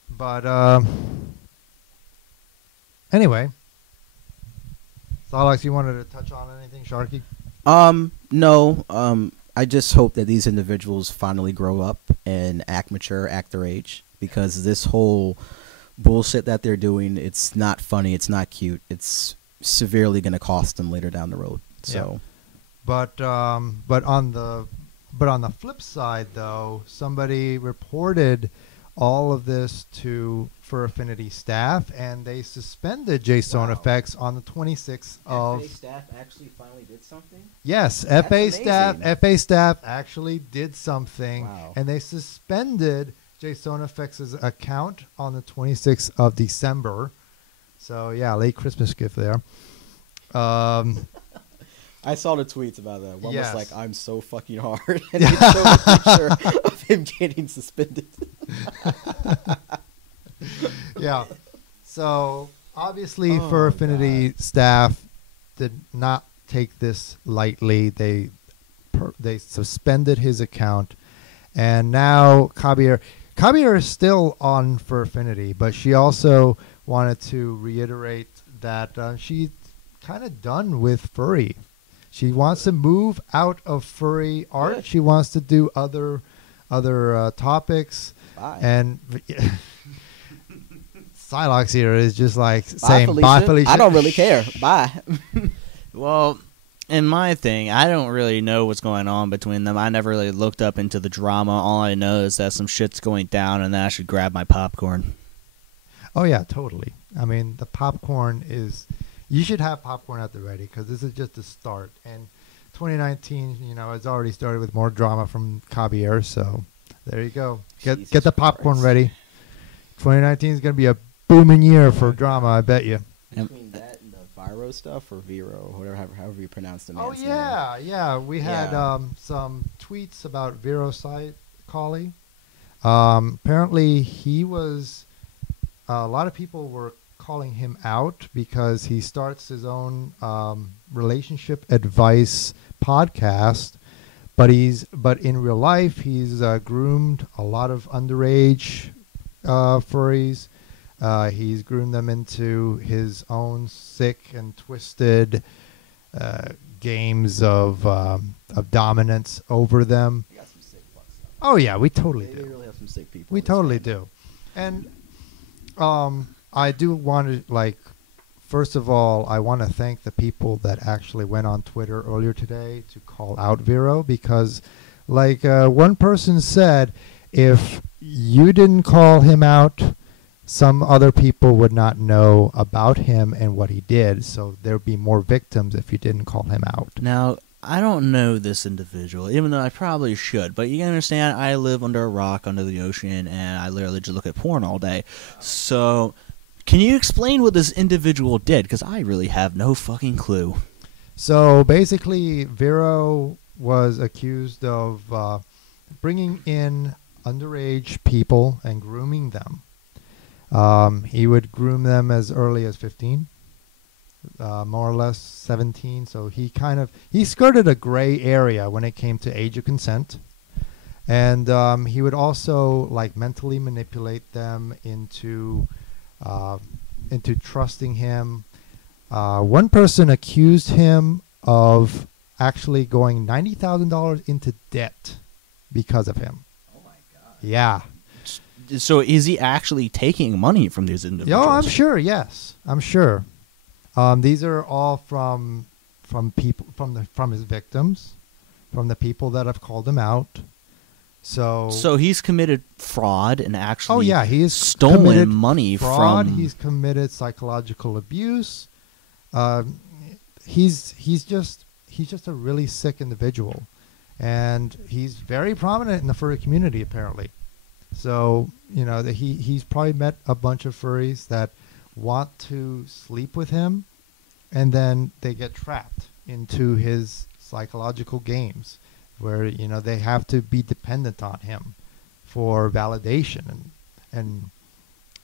But anyway, so Alex, you wanted to touch on anything, Sharky? No. I just hope that these individuals finally grow up and act mature, act their age, because this whole bullshit that they're doing, it's not funny, it's not cute, it's severely going to cost them later down the road. So, yeah. But on the flip side, though, somebody reported all of this to Fur Affinity staff, and they suspended Jasonafex on the 26th of. FA staff actually finally did something? Yes, That's FA staff actually did something, Wow. and they suspended Jasonafex's account on the 26th of December. So yeah, late Christmas gift there. I saw the tweets about that. One Yes. was like, "I'm so fucking hard," and he showed a picture of him getting suspended. Yeah. So obviously, Oh, Fur Affinity staff did not take this lightly. They suspended his account, and now Kabier is still on Fur Affinity, but she also wanted to reiterate that she's kind of done with furry. She wants to move out of furry art. Good. She wants to do other topics. Bye. And Psylocke here is just like Bye, saying, Felicia. "Bye, Felicia." I don't really care. Bye. Well, in my thing, I don't really know what's going on between them. I never really looked up into the drama. All I know is that some shit's going down and that I should grab my popcorn. Oh yeah, totally. I mean, the popcorn is. You should have popcorn at the ready because this is just the start. And 2019, has already started with more drama from Kabier. So there you go. Get the popcorn Christ. ready. 2019 is going to be a booming year for drama, I bet you. Between that and the Viro stuff, or Viro, however you pronounce the man's name. Yeah. We had Yeah. some tweets about ViroSciCollie. Apparently, he was. A lot of people were calling him out because he starts his own relationship advice podcast, but in real life he's groomed a lot of underage furries. He's groomed them into his own sick and twisted games of dominance over them. We got some sick fucks. Oh yeah, we totally They do. really have some sick people. We in this totally band. do. And I do want to, first of all, I want to thank the people that actually went on Twitter earlier today to call out Viro because, one person said, if you didn't call him out, some other people would not know about him and what he did, so there would be more victims if you didn't call him out. Now, I don't know this individual, even though I probably should. But you can understand, I live under a rock, under the ocean, and I literally just look at porn all day. So, can you explain what this individual did? Because I really have no fucking clue. So basically, Viro was accused of bringing in underage people and grooming them. He would groom them as early as 15. More or less 17, so he skirted a gray area when it came to age of consent, and he would also mentally manipulate them into trusting him. One person accused him of actually going $90,000 into debt because of him. Oh my god. Yeah. So, is he actually taking money from these individuals? I'm sure. Yes, I'm sure. These are all from people from his victims, from the people that have called him out. So he's committed fraud and actually oh yeah, he has stolen committed money fraud. from. He's committed psychological abuse. He's just a really sick individual, and he's very prominent in the furry community apparently. So that he's probably met a bunch of furries that want to sleep with him, and then they get trapped into his psychological games, where they have to be dependent on him for validation and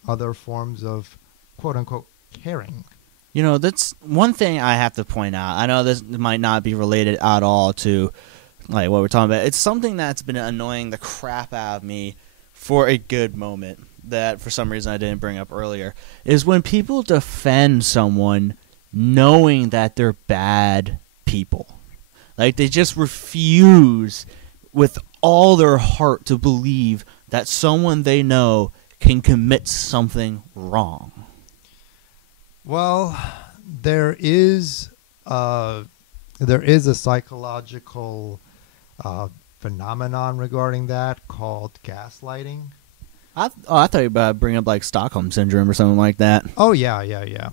other forms of quote unquote caring. That's one thing I have to point out. I know this might not be related at all to like what we're talking about. It's something that's been annoying the crap out of me for a good moment that for some reason I didn't bring up earlier, is when people defend someone knowing that they're bad people. Like, they just refuse with all their heart to believe that someone they know can commit something wrong. Well, there is a psychological phenomenon regarding that called gaslighting. I thought you were about to bring up like Stockholm syndrome or something like that. Oh yeah.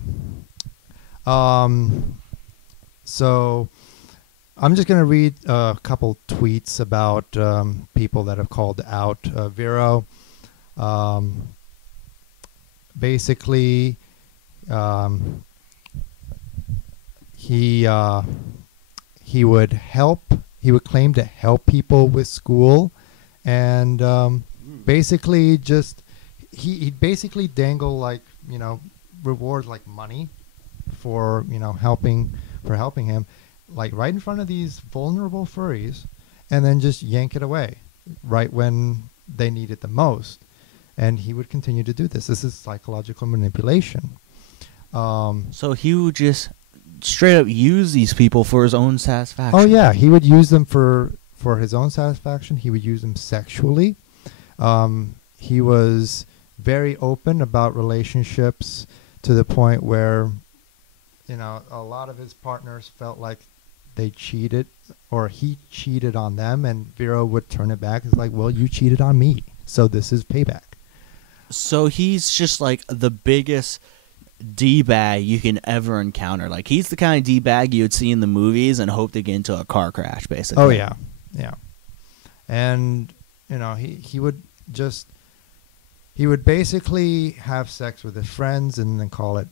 So I'm just going to read a couple tweets about people that have called out Viro. Basically, he would claim to help people with school, and basically just he'd basically dangle like rewards like money for helping him, like right in front of these vulnerable furries, and then just yank it away right when they need it the most. And he would continue to do this. This is psychological manipulation. So he would just straight up use these people for his own satisfaction. Oh yeah, he would use them for his own satisfaction. He would use them sexually. He was very open about relationships to the point where a lot of his partners felt like they cheated or he cheated on them, and Viro would turn it back. It's like, well, you cheated on me, so this is payback. So he's just like the biggest D-bag you can ever encounter. Like, he's the kind of D-bag you would see in the movies and hope to get into a car crash, basically. Oh yeah. And he would basically have sex with his friends and then call it,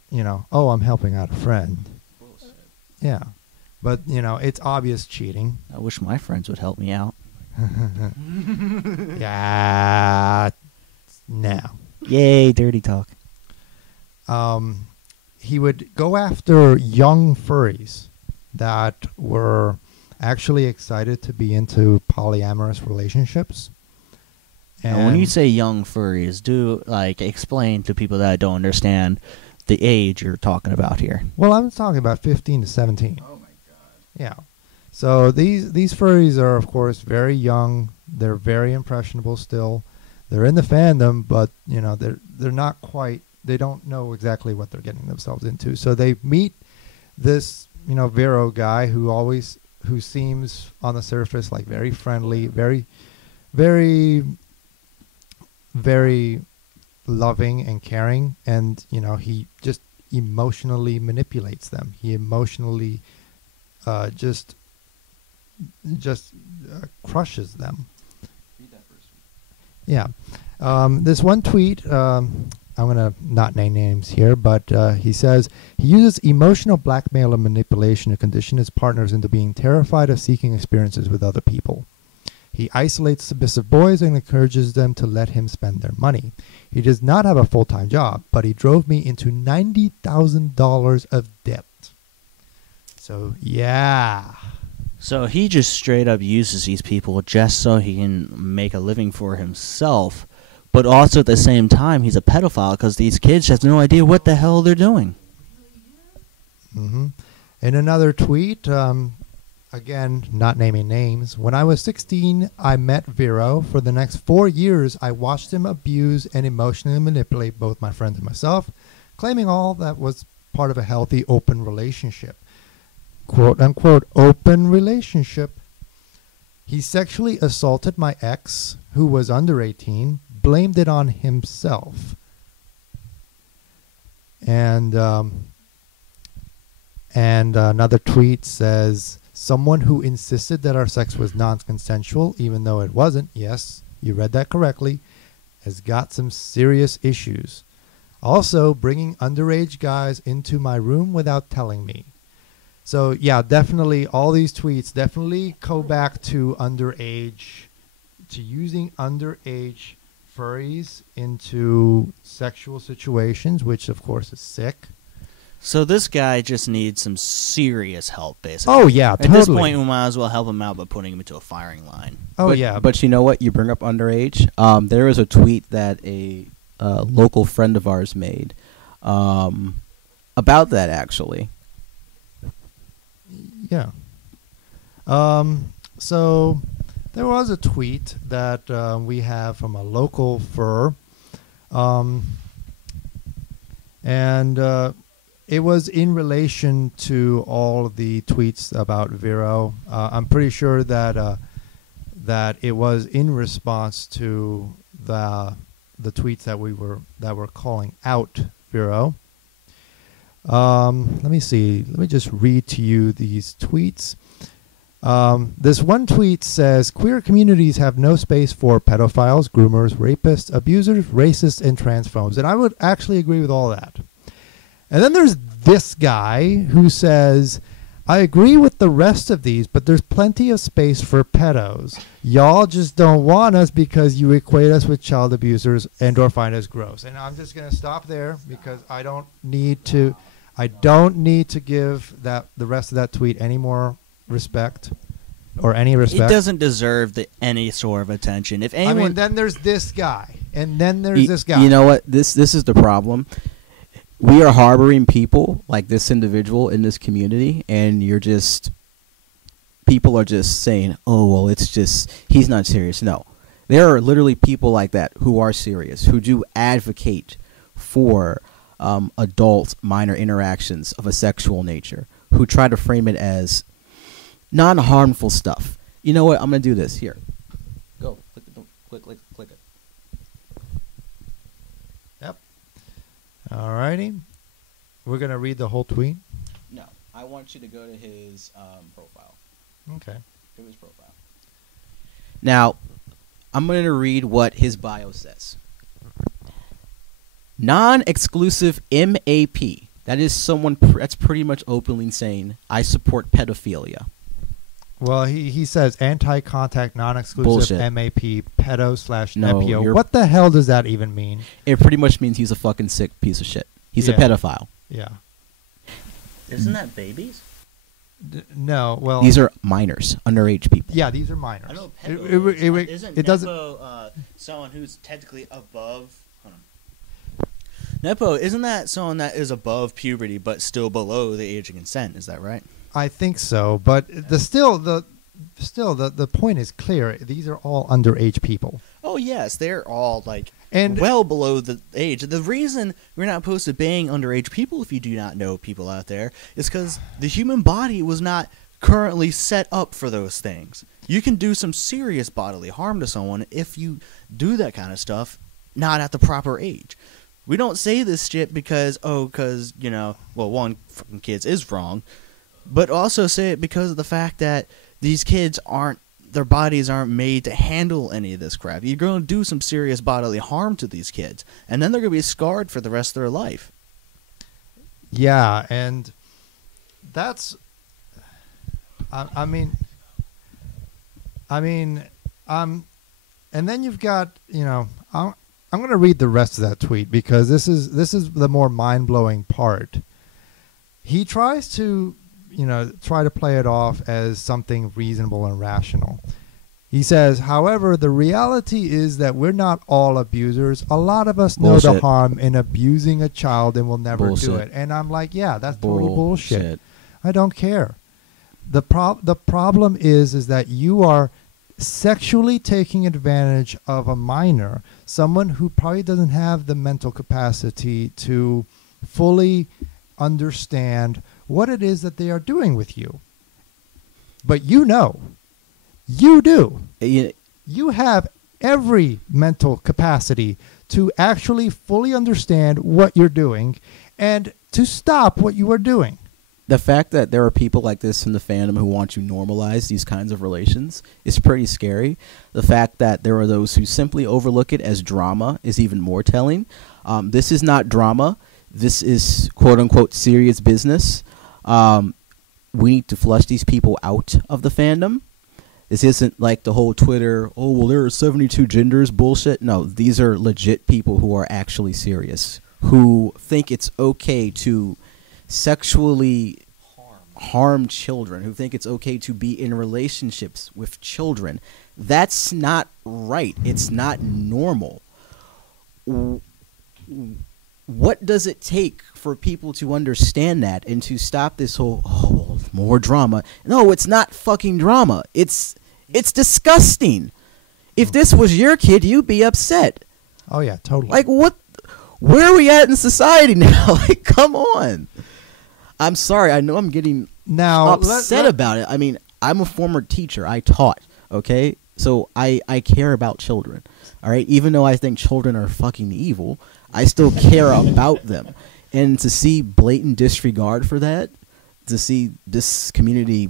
oh, I'm helping out a friend. Bullshit. Yeah. But, it's obvious cheating. I wish my friends would help me out. Yeah. No. Yay, dirty talk. He would go after young furries that were actually excited to be into polyamorous relationships. And when you say young furries, do explain to people that don't understand the age you're talking about here. Well, I'm talking about 15 to 17. Oh my god. Yeah. So these furries are, of course, very young. They're very impressionable still. They're in the fandom, but they're not quite. They don't know exactly what they're getting themselves into. So they meet this Viro guy who seems on the surface like very friendly, very, very, very loving and caring, and he just emotionally manipulates them. He emotionally just crushes them. Read that first. Yeah. This one tweet, I'm going to not name names here, but he says he uses emotional blackmail and manipulation to condition his partners into being terrified of seeking experiences with other people. He isolates submissive boys and encourages them to let him spend their money. He does not have a full-time job, but he drove me into $90,000 of debt. So, yeah. So he just straight up uses these people just so he can make a living for himself. But also at the same time, he's a pedophile because these kids have no idea what the hell they're doing. Mm-hmm. In another tweet, again, not naming names, when I was 16, I met Viro. For the next 4 years, I watched him abuse and emotionally manipulate both my friends and myself, claiming all that was part of a healthy, open relationship. Quote unquote, open relationship. He sexually assaulted my ex, who was under 18, blamed it on himself. And another tweet says, someone who insisted that our sex was non-consensual, even though it wasn't, yes, you read that correctly, has got some serious issues. Also, bringing underage guys into my room without telling me. So, yeah, definitely all these tweets definitely go back to underage, to using underage furries into sexual situations, which, of course, is sick. So this guy just needs some serious help, basically. Oh, yeah, totally. At this point, we might as well help him out by putting him into a firing line. Oh, yeah. But you know what? You bring up underage. There is a tweet that a local friend of ours made about that, actually. Yeah. So there was a tweet that we have from a local fur. And it was in relation to all the tweets about Viro. I'm pretty sure that that it was in response to the tweets that were calling out Viro. Let me see. Let me just read to you these tweets. This one tweet says, queer communities have no space for pedophiles, groomers, rapists, abusers, racists, and transphobes. And I would actually agree with all that. And then there's this guy who says, I agree with the rest of these, but there's plenty of space for pedos. Y'all just don't want us because you equate us with child abusers and or find us gross. And I'm just going to stop there because I don't need to give the rest of that tweet any more respect or any respect. It doesn't deserve any sort of attention. If anyone, I mean, then there's this guy, and then there's this guy. You know what? This is the problem. We are harboring people like this individual in this community, and people are just saying, oh, well, it's just, he's not serious. No. There are literally people like that who are serious, who do advocate for adult minor interactions of a sexual nature, who try to frame it as non-harmful stuff. You know what? I'm going to do this. Here. Go. Click it. Yep. All righty. We're going to read the whole tweet? No. I want you to go to his profile. Okay. Go to his profile. Now, I'm going to read what his bio says. Non-exclusive MAP. That is someone that's pretty much openly saying, I support pedophilia. Well, he says anti-contact, non-exclusive Bullshit. MAP, pedo / No, nepio. What the hell does that even mean? It pretty much means he's a fucking sick piece of shit. He's a Yeah. pedophile. Yeah. isn't that babies? No, well... These are minors, underage people. Yeah, these are minors. I know It doesn't... Nepo someone who's technically above... Hold on. Nepo, isn't that someone that is above puberty but still below the age of consent? Is that right? I think so, but the point is clear. These are all underage people. Oh, yes. They're all, And well below the age. The reason we're not supposed to bang underage people, if you do not know people out there, is because the human body was not currently set up for those things. You can do some serious bodily harm to someone if you do that kind of stuff, not at the proper age. We don't say this shit because, one, fucking kids is wrong, but also say it because of the fact that these kids their bodies aren't made to handle any of this crap. You're going to do some serious bodily harm to these kids, and then they're going to be scarred for the rest of their life. Yeah, and that's... and then you've got, I'm going to read the rest of that tweet because this is the more mind-blowing part. He tries to play it off as something reasonable and rational. He says, however, the reality is that we're not all abusers. A lot of us know the harm in abusing a child and will never do it. And I'm like, yeah, that's total bullshit. I don't care. The problem is that you are sexually taking advantage of a minor, someone who probably doesn't have the mental capacity to fully understand what it is that they are doing with you. But you know, you do. You have every mental capacity to actually fully understand what you're doing and to stop what you are doing. The fact that there are people like this in the fandom who want to normalize these kinds of relations is pretty scary. The fact that there are those who simply overlook it as drama is even more telling. This is not drama. This is quote-unquote serious business. We need to flush these people out of the fandom. This isn't like the whole Twitter, oh, well, there are 72 genders bullshit. No, these are legit people who are actually serious, who think it's okay to sexually harm children, who think it's okay to be in relationships with children. That's not right. It's not normal. What does it take for people to understand that and to stop this whole, oh, more drama? No, it's not fucking drama. It's disgusting. If this was your kid, you'd be upset. Oh, yeah, totally. Like, what? Where are we at in society now? Like, come on. I'm sorry. I know I'm getting upset about it. I mean, I'm a former teacher. I taught, okay? So I care about children, all right? Even though I think children are fucking evil, I still care about them. And to see blatant disregard for that, to see this community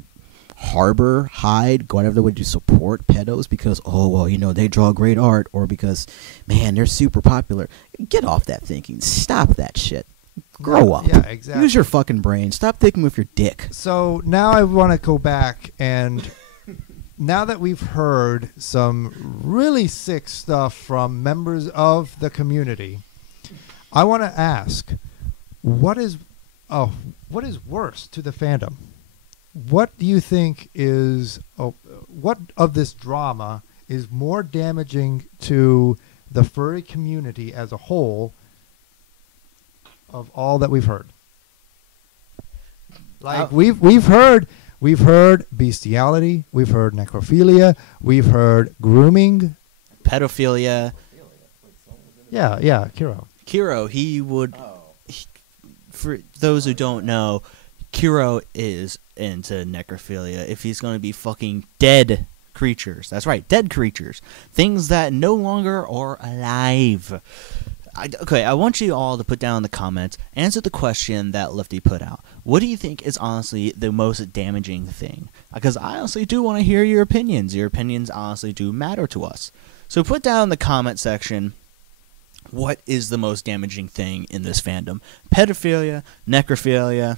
hide, go out of their way to support pedos because, oh, well, you know, they draw great art, or because, man, they're super popular. Get off that thinking. Stop that shit. Grow up. Yeah, exactly. Use your fucking brain. Stop thinking with your dick. So now I want to go back, and now that we've heard some really sick stuff from members of the community, I want to ask, what is worse to the fandom? What do you think is what of this drama is more damaging to the furry community as a whole of all that we've heard? Like we've heard bestiality, we've heard necrophilia, we've heard grooming, pedophilia. Yeah, Kero. Kero, he would. For those who don't know, Kero is into necrophilia. If he's going to be fucking dead creatures, that's right, dead creatures, things that no longer are alive. I want you all to put down in the comments, answer the question that Lifty put out. What do you think is honestly the most damaging thing? Because I honestly do want to hear your opinions. Your opinions honestly do matter to us. So put down in the comment section, what is the most damaging thing in this fandom? Pedophilia, necrophilia,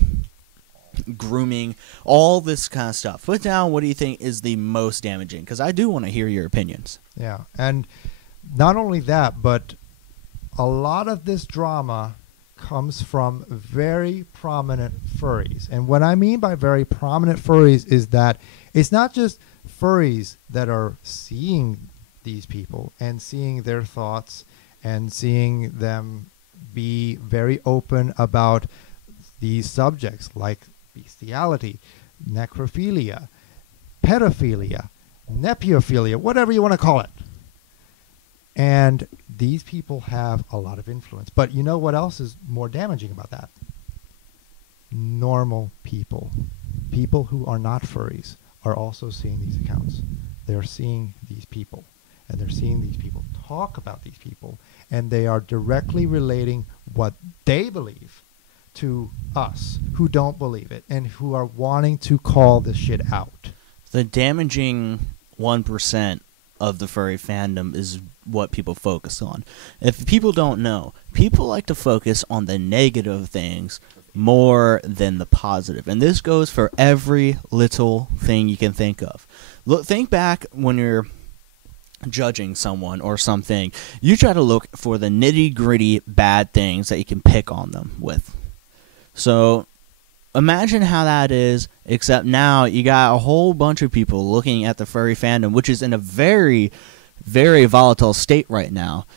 grooming, all this kind of stuff. Put down what do you think is the most damaging, because I do want to hear your opinions. Yeah, and not only that, but a lot of this drama comes from very prominent furries. And what I mean by very prominent furries is that it's not just furries that are seeing these people and seeing their thoughts and seeing them be very open about these subjects like bestiality, necrophilia, pedophilia, nepiophilia, whatever you want to call it. And these people have a lot of influence. But you know what else is more damaging about that? Normal people. People who are not furries are also seeing these accounts. They're seeing these people. And they're seeing these people talk about these people. And they are directly relating what they believe to us who don't believe it and who are wanting to call this shit out. The damaging 1% of the furry fandom is what people focus on. If people don't know, people like to focus on the negative things more than the positive. And this goes for every little thing you can think of. Look, think back when you're judging someone or something. You try to look for the nitty-gritty bad things that you can pick on them with. So imagine how that is, except now you got a whole bunch of people looking at the furry fandom, which is in a very, very volatile state right now.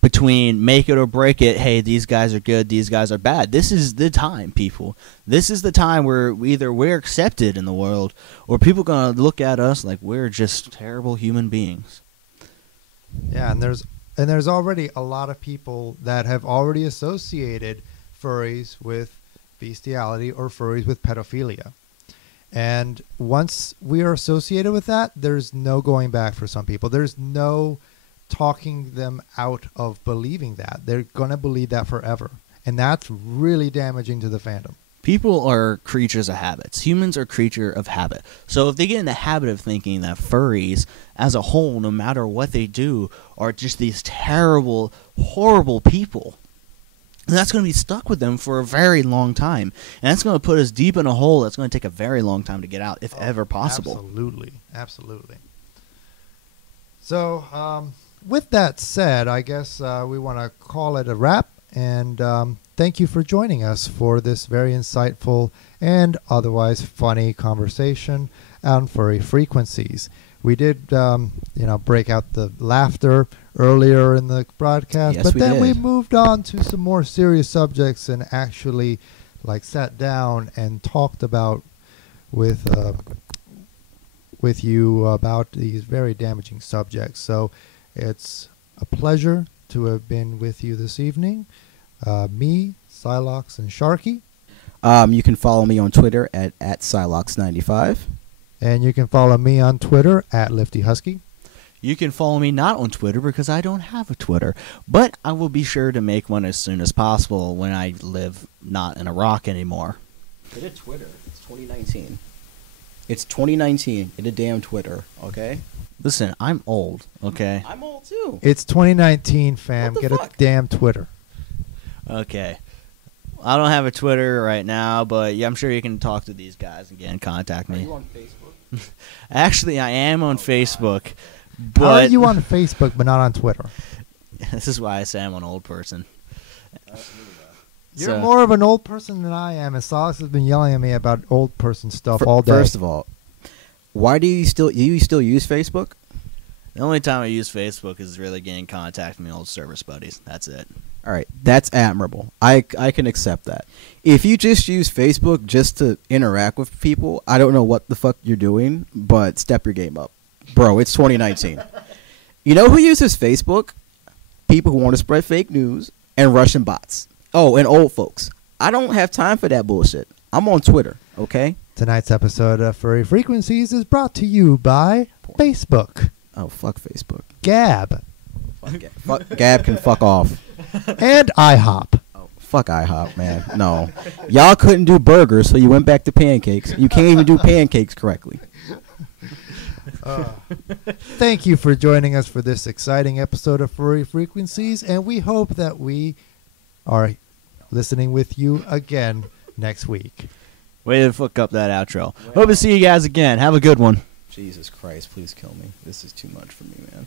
Between make it or break it, hey, these guys are good, these guys are bad. This is the time, people. This is the time where either we're accepted in the world, or people are going to look at us like we're just terrible human beings. Yeah, and there's already a lot of people that have already associated furries with bestiality or furries with pedophilia. And once we are associated with that, there's no going back for some people. There's no talking them out of believing that. They're going to believe that forever. And that's really damaging to the fandom. People are creatures of habits. Humans are creature of habit. So if they get in the habit of thinking that furries, as a whole, no matter what they do, are just these terrible, horrible people, and that's going to be stuck with them for a very long time. And that's going to put us deep in a hole that's going to take a very long time to get out, if ever possible. Absolutely. Absolutely. So, with that said, I guess we want to call it a wrap. And thank you for joining us for this very insightful and otherwise funny conversation on furry frequencies. We did, break out the laughter earlier in the broadcast, Yes, but we then did. we moved on to some more serious subjects and actually, sat down and talked about with you about these very damaging subjects. So it's a pleasure to have been with you this evening. Me, Psylocke, and Sharky. You can follow me on Twitter at Psylocke95. And you can follow me on Twitter at LiftyHusky. You can follow me not on Twitter because I don't have a Twitter, but I will be sure to make one as soon as possible when I live not in Iraq anymore. Get a Twitter. It's 2019. It's 2019. Get a damn Twitter, okay? Listen, I'm old, okay? I'm old too. It's 2019, fam. What the Get fuck? a damn Twitter. Okay. I don't have a Twitter right now, but yeah, I'm sure you can talk to these guys again. Contact Are me. you on Facebook? Actually, I am on Facebook, How are but you on Facebook but not on Twitter? this is why I say I'm an old person. You're So- more of an old person than I am, and Solace has been yelling at me about old person stuff all day. First of all, why do you still use Facebook? The only time I use Facebook is really getting contact with my old service buddies. That's it. All right, that's admirable. I can accept that. If you just use Facebook just to interact with people, I don't know what the fuck you're doing, but step your game up. Bro, it's 2019. You know who uses Facebook? People who want to spread fake news and Russian bots. Oh, and old folks. I don't have time for that bullshit. I'm on Twitter, okay? Tonight's episode of Furry Frequencies is brought to you by Facebook, Oh, fuck Facebook. Gab, Fuck Gab can fuck off. and IHOP. Oh, fuck IHOP, man. No. Y'all couldn't do burgers, so you went back to pancakes. You can't even do pancakes correctly. Thank you for joining us for this exciting episode of Furry Frequencies, and we hope that we are listening with you again next week. Way to fuck up that outro. Hope to see you guys again. Have a good one. Jesus Christ, please kill me. This is too much for me, man.